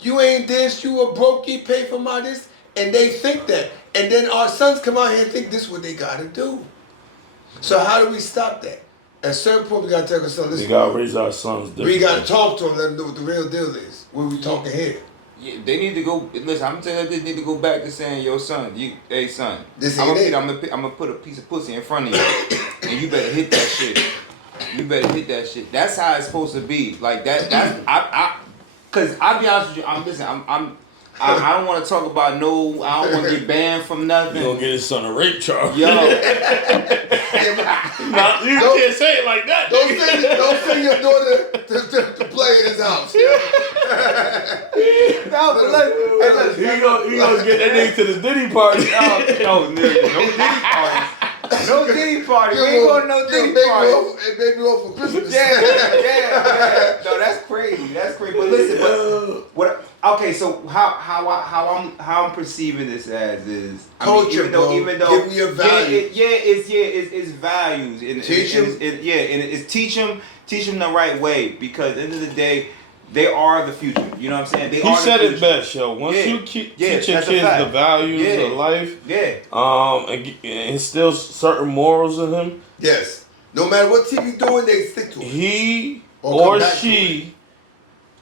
You ain't this, you a brokey, pay for my this, and they think that. And then our sons come out here and think this is what they gotta do. So how do we stop that? At a certain point, we gotta tell our son, listen, We gotta raise our sons differently. we gotta talk to them, let them know what the real deal is. What we talking here. Yeah, they need to go. Listen, I'm telling you, they need to go back to saying, "Yo, son, hey, son, This I'm ain't it. gonna put a piece of pussy in front of you, and you better hit that shit. You better hit that shit. That's how it's supposed to be. Like that. Cause I'll be honest with you. I don't want to talk about no. I don't want to get banned from nothing. You gonna get his son a rape charge. Yo, Nah, you Don't- can't say it like that. Don't send your daughter to play in his house. no, but look, He gonna get that nigga to the Diddy party. no, nigga, no Diddy parties. No Diddy party. We ain't going to no Diddy party. Baby off for Christmas. Yeah. No, that's crazy. That's crazy. But listen, what? Okay, so how I'm perceiving this as is Culture, even though give me your value. It's values. And, Teach and them. it's teach them the right way, because at the end of the day, they are the future. You know what I'm saying? They He are said the it future. best, yo. Once you teach your that's a kids the fact. values Yeah. of life, Yeah. and instill certain morals in him, Yes. No matter what TV doing, they stick to it. he Or come or back to she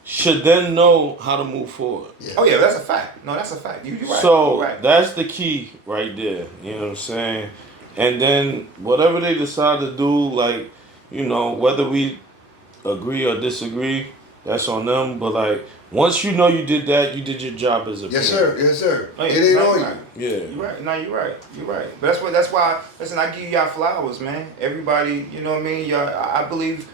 should then know how to move forward. Yeah. Oh yeah, that's a fact. No, that's a fact. You're right. So You're right. that's the key right there. You know what I'm saying? And then whatever they decide to do, like, you know, whether we agree or disagree, that's on them. But like, once you know you did that, you did your job as a Yes, parent. sir. Yes, sir. Oh, yeah, It ain't right, on right. you. Yeah. You're right. No, you're right. You're right. But that's why. Listen, I give y'all flowers, man. Everybody, you know what I mean. Y'all, I believe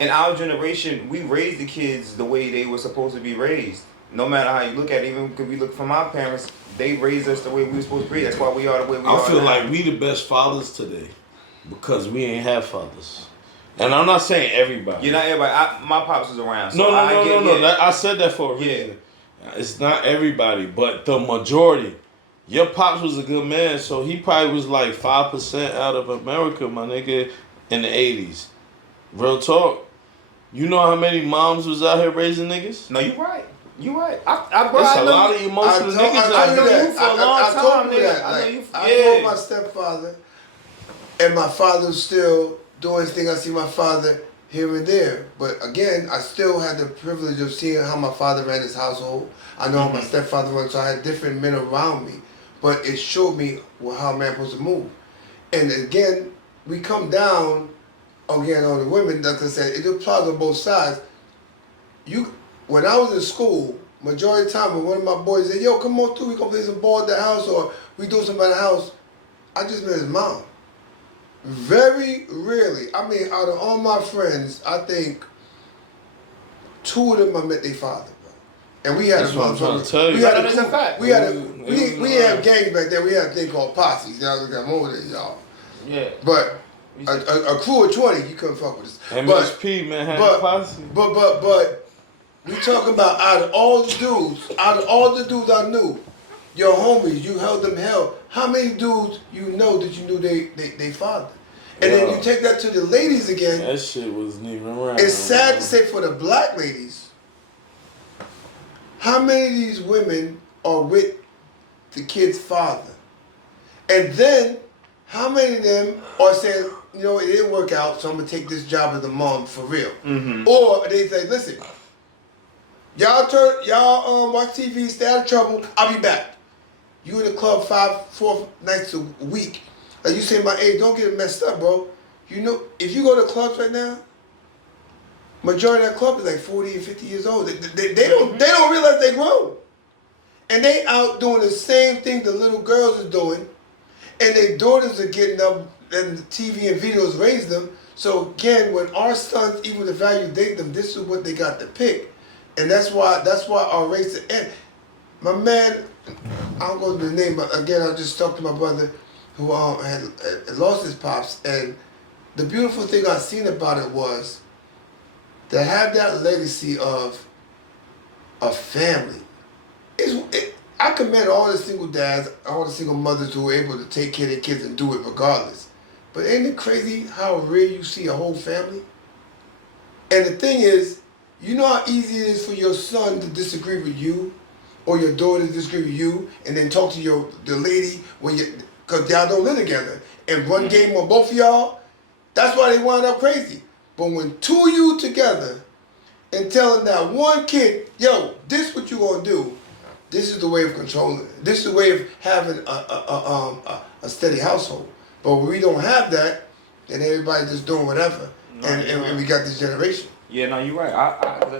in our generation, we raised the kids the way they were supposed to be raised. No matter how you look at it, even if we look from our parents, they raised us the way we were supposed to be. That's why we are the way we are. I feel now. like we the best fathers today because we ain't have fathers. And I'm not saying everybody. You're not everybody. My pops was around. So No. Yeah. I said that for a reason. It's not everybody, but the majority. Your pops was a good man, so he probably was like 5% out of America, my nigga, in the 80s. Real talk. You know how many moms was out here raising niggas? No, you're right. You're right. There's I a know lot of you- emotional niggas out know here. you for a long time, nigga. I know you. I Yeah. told my stepfather, and my father was still doing his thing. I see my father here and there, but again, I still had the privilege of seeing how my father ran his household. I know how my stepfather ran, so I had different men around me, but it showed me how a man supposed to move. And again, we come down again on the women. Like I said, it applies on both sides. When I was in school, majority of the time when one of my boys said, "Yo, come on through, we gonna play some ball at the house," or we do something at the house, I just met his mom. Very rarely. I mean, out of all my friends, I think 2 of them I met their father, bro. And we had That's what I'm trying to tell you. We had No, that's a fact. We had It was we had gangs back then. We had a thing called posses. Y'all look at more than y'all. Yeah. But a crew of 20, you couldn't fuck with us. MSP, man, had a But posse. we talking about out of all the dudes I knew, your homies, you held them hell. How many dudes you know that you knew they father? And then Yeah. you take that to the ladies again. That shit wasn't even around. It's sad to say for the black ladies, how many of these women are with the kid's father? And then how many of them are saying, you know, it didn't work out, so I'm gonna take this job as a mom for real. Mm-hmm. Or they say, listen, y'all watch TV, stay out of trouble, I'll be back. You in the club 4 nights a week. Like you say my age, don't get it messed up, bro. You know, if you go to clubs right now, majority of that club is like 40 and 50 years old. They don't realize they grown. And they out doing the same thing the little girls are doing. And their daughters are getting up and the TV and videos raise them. So again, when our sons, even the value date them, this is what they got to pick. And that's why our race, and my man, I don't go to the name, but again, I just talked to my brother who had lost his pops, and the beautiful thing I seen about it was to have that legacy of a family. I commend all the single dads, all the single mothers who are able to take care of their kids and do it regardless. But ain't it crazy how rare you see a whole family? And the thing is, you know how easy it is for your son to disagree with you, or your daughter to disagree with you, and then talk to the lady when because y'all don't live together, and run game on both of y'all. That's why they wind up crazy. But when two of you together and telling that one kid, yo, this what you gonna do, this is the way of controlling it. This is the way of having a steady household. But when we don't have that, then everybody just doing whatever, and we got this generation. Yeah, no, you're right.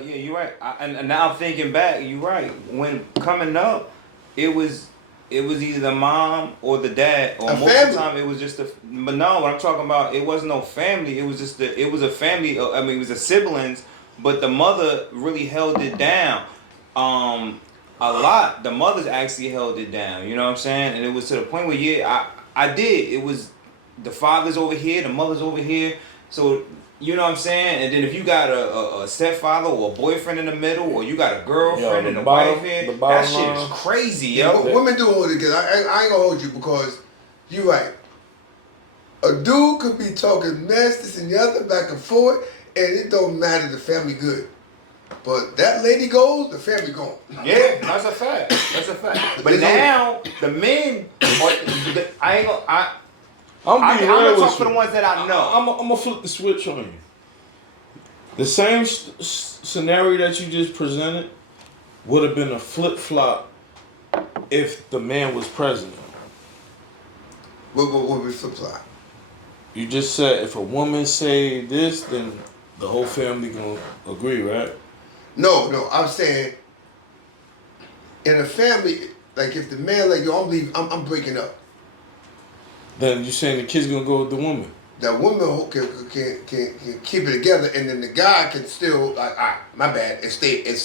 Yeah, you're right. And now I'm thinking back. You're right. When coming up, it was either the mom or the dad, or most of the time it was just But no, what I'm talking about, it wasn't no family. It was just it was a family. I mean, it was the siblings, but the mother really held it down. A lot. The mothers actually held it down. You know what I'm saying? And it was to the point where I did. It was the father's over here, the mother's over here. So you know what I'm saying? And then if you got a stepfather or a boyfriend in the middle, or you got a girlfriend and a wife here, that shit is crazy, yo. Women do hold it together. I ain't gonna hold you because you're right. A dude could be talking mess, this and the other, back and forth, and it don't matter, the family good. But that lady goes, the family gone. Yeah, that's a fact. That's a fact. But now the men, I'm gonna talk for the ones that I know. I'm gonna flip the switch on you. The same scenario that you just presented would have been a flip flop if the man was president. What was flip flop? You just said if a woman say this, then the whole family gonna agree, right? No, I'm saying in a family, like if the man like yo, I'm leaving, I'm breaking up. Then you're saying the kid's gonna go with the woman. That woman can keep it together, and then the guy can still like, all right, my bad, and stay, and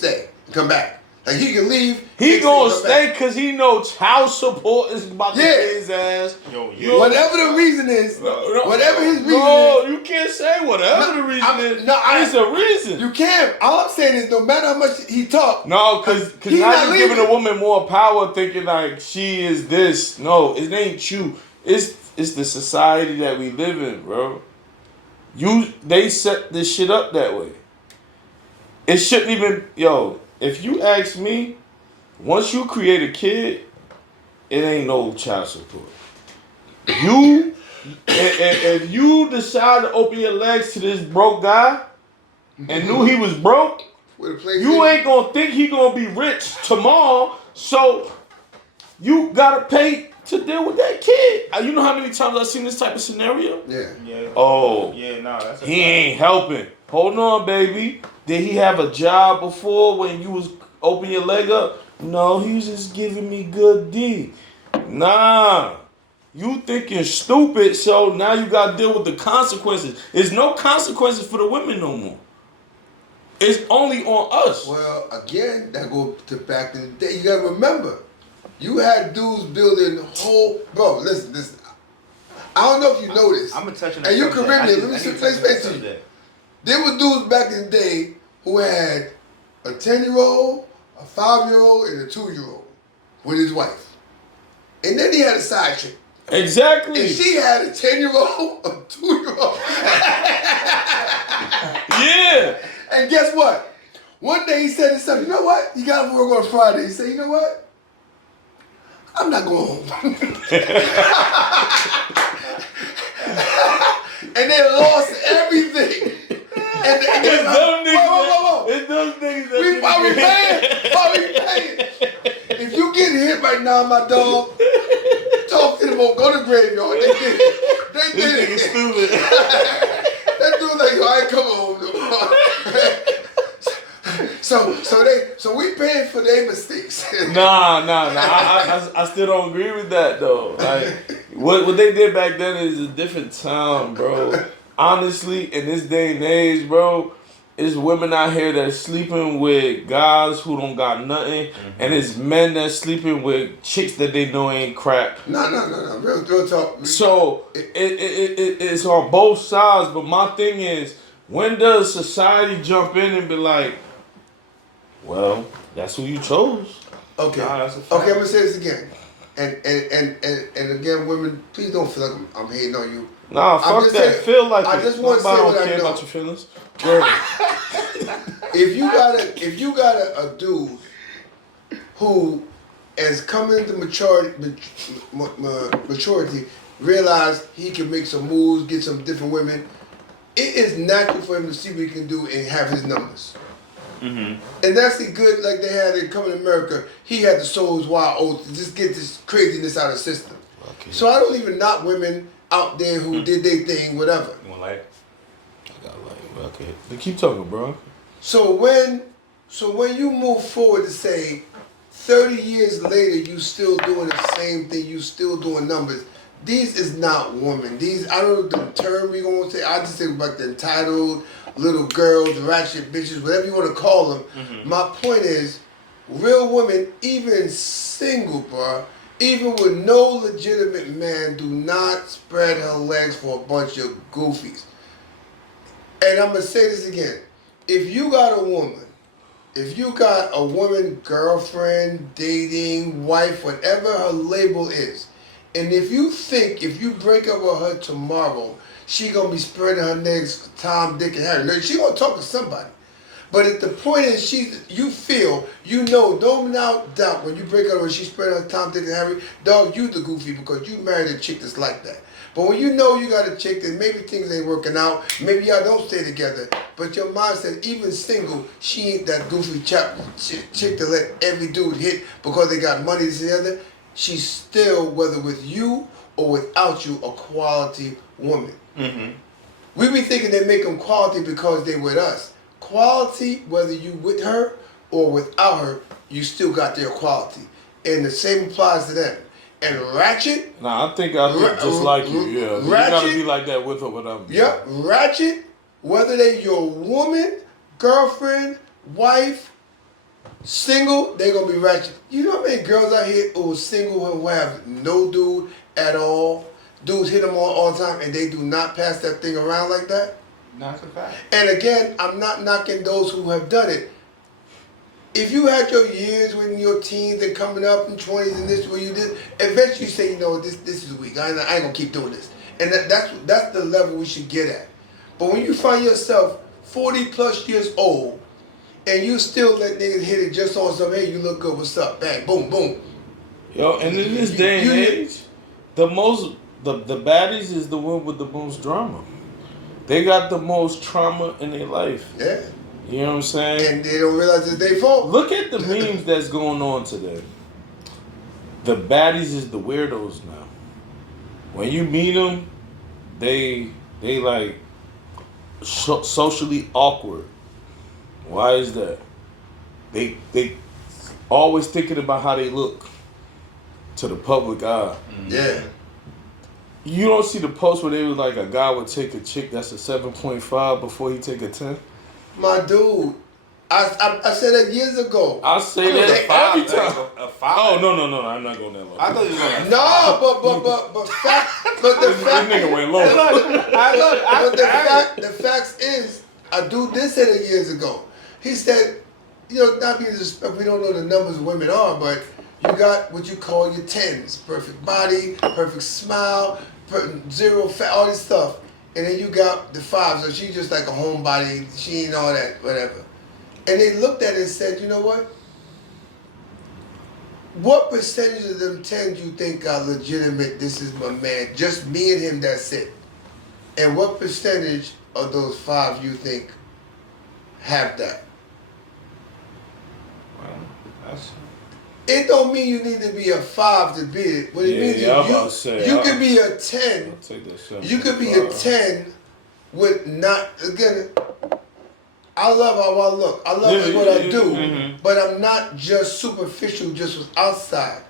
come back. Like he can leave. He gonna stay because he knows child support is about to pay his ass. Whatever the reason is, whatever his reason is. No, you can't say whatever the reason is. It's a reason. You can't. All I'm saying is no matter how much he talk. No, because now you're giving a woman more power thinking like she is this. No, it ain't you. It's the society that we live in, bro. They set this shit up that way. It shouldn't even, if you ask me, once you create a kid, it ain't no child support. If you decide to open your legs to this broke guy and knew he was broke, you ain't gonna think he gonna be rich tomorrow, so you gotta pay to deal with that kid. You know how many times I've seen this type of scenario? Yeah. Oh. Yeah, no, that's he ain't helping. Hold on, baby. Did he have a job before when you was open your leg up? No, he was just giving me good D. Nah. You thinking stupid, so now you gotta deal with the consequences. There's no consequences for the women no more. It's only on us. Well, again, that goes to back in the day. You gotta remember, you had dudes building whole. Bro, listen. I don't know if you know this. I'm gonna touch on that. And you Caribbean. Let me explain to you. There were dudes back in the day who had a 10-year-old, a 5-year-old, and a 2-year-old with his wife, and then he had a side chick. Exactly. And she had a 10-year-old, a 2-year-old. Yeah. And guess what? One day he said to himself, you know what? He got off work on Friday. He said, you know what? I'm not going home. And they lost everything. And it's them niggas. It's those niggas that why we paying? If you get hit right now, my dog, talk to them or go to graveyard. They did it. They did it. Stupid. That dude like, I ain't coming home no more. So we paying for their mistakes. Nah. I still don't agree with that though. Like what they did back then is a different time, bro. Honestly, in this day and age, bro, it's women out here that's sleeping with guys who don't got nothing, and it's men that's sleeping with chicks that they know ain't crap. No. Real talk. So it's on both sides. But my thing is, when does society jump in and be like, well, that's who you chose? Okay. Nah, that's a fact. Okay, I'm gonna say this again. And again, women, please don't feel like I'm hating on you. Nah, I'm fuck just that. saying- Feel like I it. just wanna say Nobody what don't I care know. about your feelings. Go ahead. If you got a dude who is coming to maturity, realize he can make some moves, get some different women, it is natural for him to see what he can do and have his numbers. And that's the good, like they had in Coming to America. He had to sow his wild oats to just get this craziness out of the system. Okay. So I don't even knock women out there who did their thing, whatever. You want like? I got like, okay. But keep talking, bro. So when you move forward to say 30 years later you still doing the same thing, you still doing numbers, these is not women. These, I don't know the term we gonna say, I just think about the entitled little girls, ratchet bitches, whatever you wanna call them. My point is, real women, even single, bro, even with no legitimate man, do not spread her legs for a bunch of goofies. And I'm gonna say this again. If you got a woman, girlfriend, dating, wife, whatever her label is, and if you think if you break up with her tomorrow, she gonna be spreading her legs Tom, Dick, and Harry. Now, she gonna talk to somebody. But if the point is no doubt when you break up when she spread her Tom, Dick, and Harry, dog, you the goofy because you married a chick that's like that. But when you know you got a chick that maybe things ain't working out, maybe y'all don't stay together, but your mind says even single, she ain't that goofy chick to let every dude hit because they got money this and the other. She's still, whether with you or without you, a quality woman. We be thinking they make them quality because they with us. Quality, whether you with her or without her, you still got their quality. And the same applies to them. And ratchet. Nah, I think just like you. Yeah, ratchet, you gotta be like that with or without. Yep, ratchet. Whether they your woman, girlfriend, wife, single, they gonna be ratchet. You know how many girls out here who are single who have no dude at all? Dudes hit them all the time, and they do not pass that thing around like that. That's a fact. And again, I'm not knocking those who have done it. If you had your years when your teens and coming up in 20s and this where you did, eventually you say, you know, this is weak. I ain't gonna keep doing this. And that's the level we should get at. But when you find yourself 40 plus years old and you still let niggas hit it just on some, hey, you look good, what's up? Bang, boom, boom. Yo, and in this day and age, the baddies is the one with the most drama. They got the most trauma in their life. Yeah. You know what I'm saying? And they don't realize it's their fault. Look at the memes that's going on today. The baddies is the weirdos now. When you meet them, they like socially awkward. Why is that? They always thinking about how they look to the public eye. Yeah. You don't see the post where they was like a guy would take a chick that's a 7.5 before he take a 10. My dude, I said that years ago. I say that every time. A five. Oh no! I'm not going that low. I thought you was gonna. No, but the This fact, nigga went low. the fact is, a dude did say that years ago. He said, you know, not being disrespectful, we don't know the numbers of women are, but you got what you call your 10s, perfect body, perfect smile, zero fat, all this stuff. And then you got the 5s, so she's just like a homebody, she ain't all that, whatever. And they looked at it and said, you know what? What percentage of them 10s you think are legitimate, this is my man, just me and him, that's it? And what percentage of those 5 you think have that? Well, that's. It don't mean you need to be a 5 to beat it. What it means is you could be a 10. I'll take that shot. You could be a 10 with not, again, I love how I look. I love what I do. But I'm not just superficial, just with outside.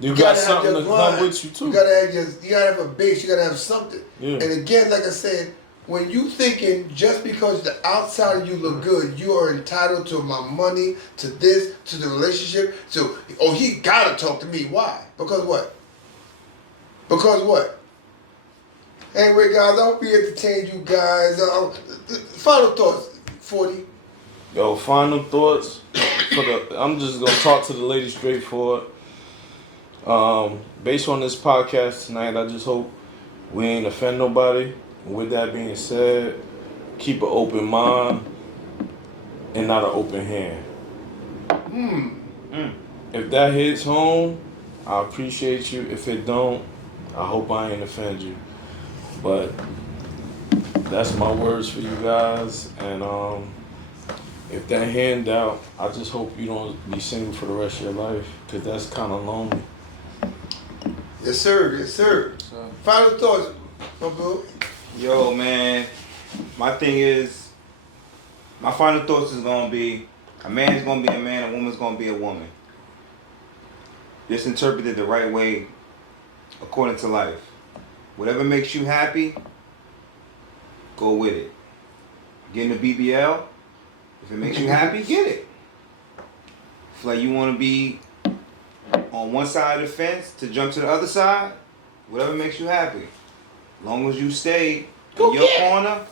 You got something to come with you too. You gotta have a base, you gotta have something. Yeah. And again, like I said, when you thinking just because the outside of you look good, you are entitled to my money, to this, to the relationship. So, oh, he gotta talk to me. Why? Because what? Because what? Anyway, guys, I hope we entertained you guys. Final thoughts, 40. Yo, final thoughts I'm just gonna talk to the lady straightforward. Based on this podcast tonight, I just hope we ain't offend nobody. With that being said, keep an open mind and not an open hand. If that hits home, I appreciate you. If it don't, I hope I ain't offend you. But that's my words for you guys. And if that handout, I just hope you don't be single for the rest of your life, because that's kind of lonely. Yes, sir. Yes, sir. Final thoughts, my bro. Yo, man, my thing is, my final thoughts is gonna be, a man's gonna be a man, a woman's gonna be a woman. Just interpret it the right way, according to life. Whatever makes you happy, go with it. Getting the BBL, if it makes you happy, get it. If like you wanna be on one side of the fence to jump to the other side, whatever makes you happy. As long as you stay in your corner,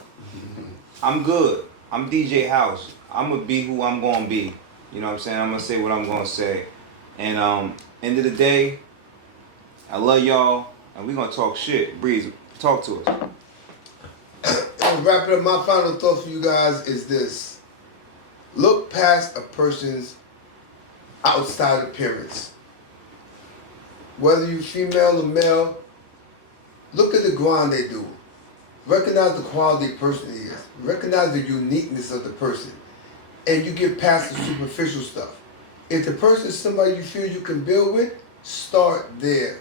I'm good. I'm DJ House. I'm gonna be who I'm gonna be. You know what I'm saying? I'm gonna say what I'm gonna say. And end of the day, I love y'all, and we gonna talk shit. Breeze, talk to us. And wrapping up, my final thought for you guys is this: look past a person's outside appearance. Whether you female or male, look at the grind they do. Recognize the quality person he is. Recognize the uniqueness of the person. And you get past the superficial stuff. If the person is somebody you feel you can build with, start there.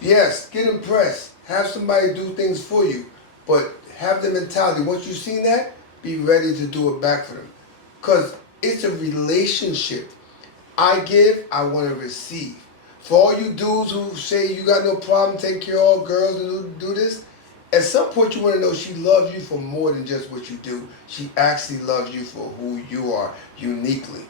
Yes, get impressed. Have somebody do things for you. But have the mentality, once you've seen that, be ready to do it back for them. Because it's a relationship. I give, I want to receive. For all you dudes who say you got no problem taking care of all girls and do this, at some point you want to know she loves you for more than just what you do. She actually loves you for who you are, uniquely.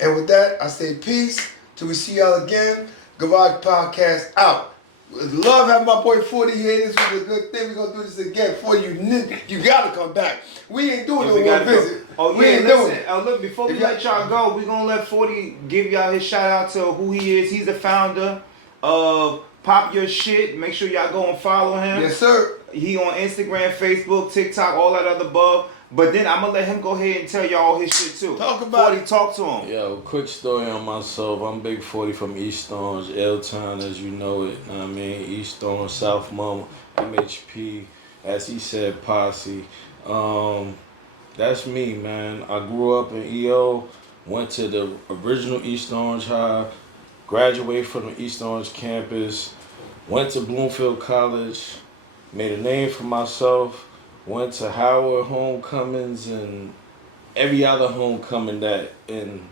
And with that, I say peace. Till we see y'all again. Garage Podcast out. Love having my boy 40 here. This was a good thing. We're going to do this again. 40, you got to come back. We ain't doing no more visit. Oh, we yeah, ain't listen. doing it. Look, before we let y'all go, we're going to let 40 give y'all his shout out to who he is. He's the founder of Pop Your Shit. Make sure y'all go and follow him. Yes, sir. He on Instagram, Facebook, TikTok, all that other above. But then I'm going to let him go ahead and tell y'all all his shit too. Talk about 40, talk to him. Yo, quick story on myself. I'm Big 40 from East Orange, L-Town as you know it. I mean, East Orange, South Mom, MHP, as he said, Posse. That's me, man. I grew up in EO, went to the original East Orange High, graduated from the East Orange campus, went to Bloomfield College, made a name for myself, went to Howard homecomings and every other homecoming that in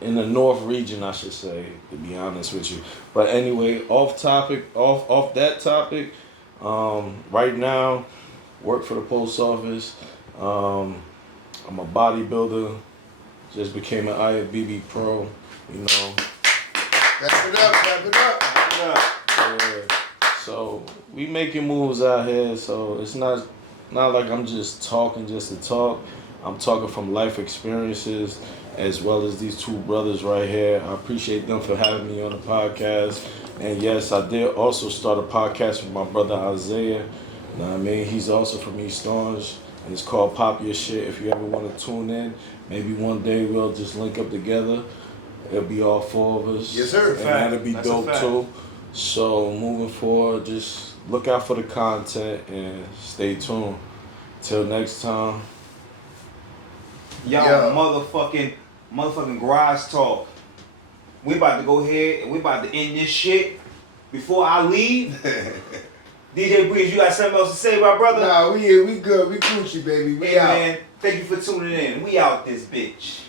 the North region, I should say, to be honest with you. But anyway, off that topic, right now, work for the post office. I'm a bodybuilder, just became an IFBB pro, you know. Wrap it up, wrap it up. Yeah. So we making moves out here, so it's not like I'm just talking just to talk. I'm talking from life experiences, as well as these two brothers right here. I appreciate them for having me on the podcast. And yes, I did also start a podcast with my brother Isaiah. You know what I mean? He's also from East Orange, and it's called Pop Your Shit. If you ever want to tune in, maybe one day we'll just link up together. It'll be all four of us. Yes, sir. And that'll be That's dope too. So moving forward, just look out for the content and stay tuned. Till next time. Y'all motherfucking garage talk. We about to go ahead and we about to end this shit. Before I leave, DJ Breeze, you got something else to say, my brother? Nah, we good. We Gucci, baby. We Hey out. man, thank you for tuning in. We out this bitch.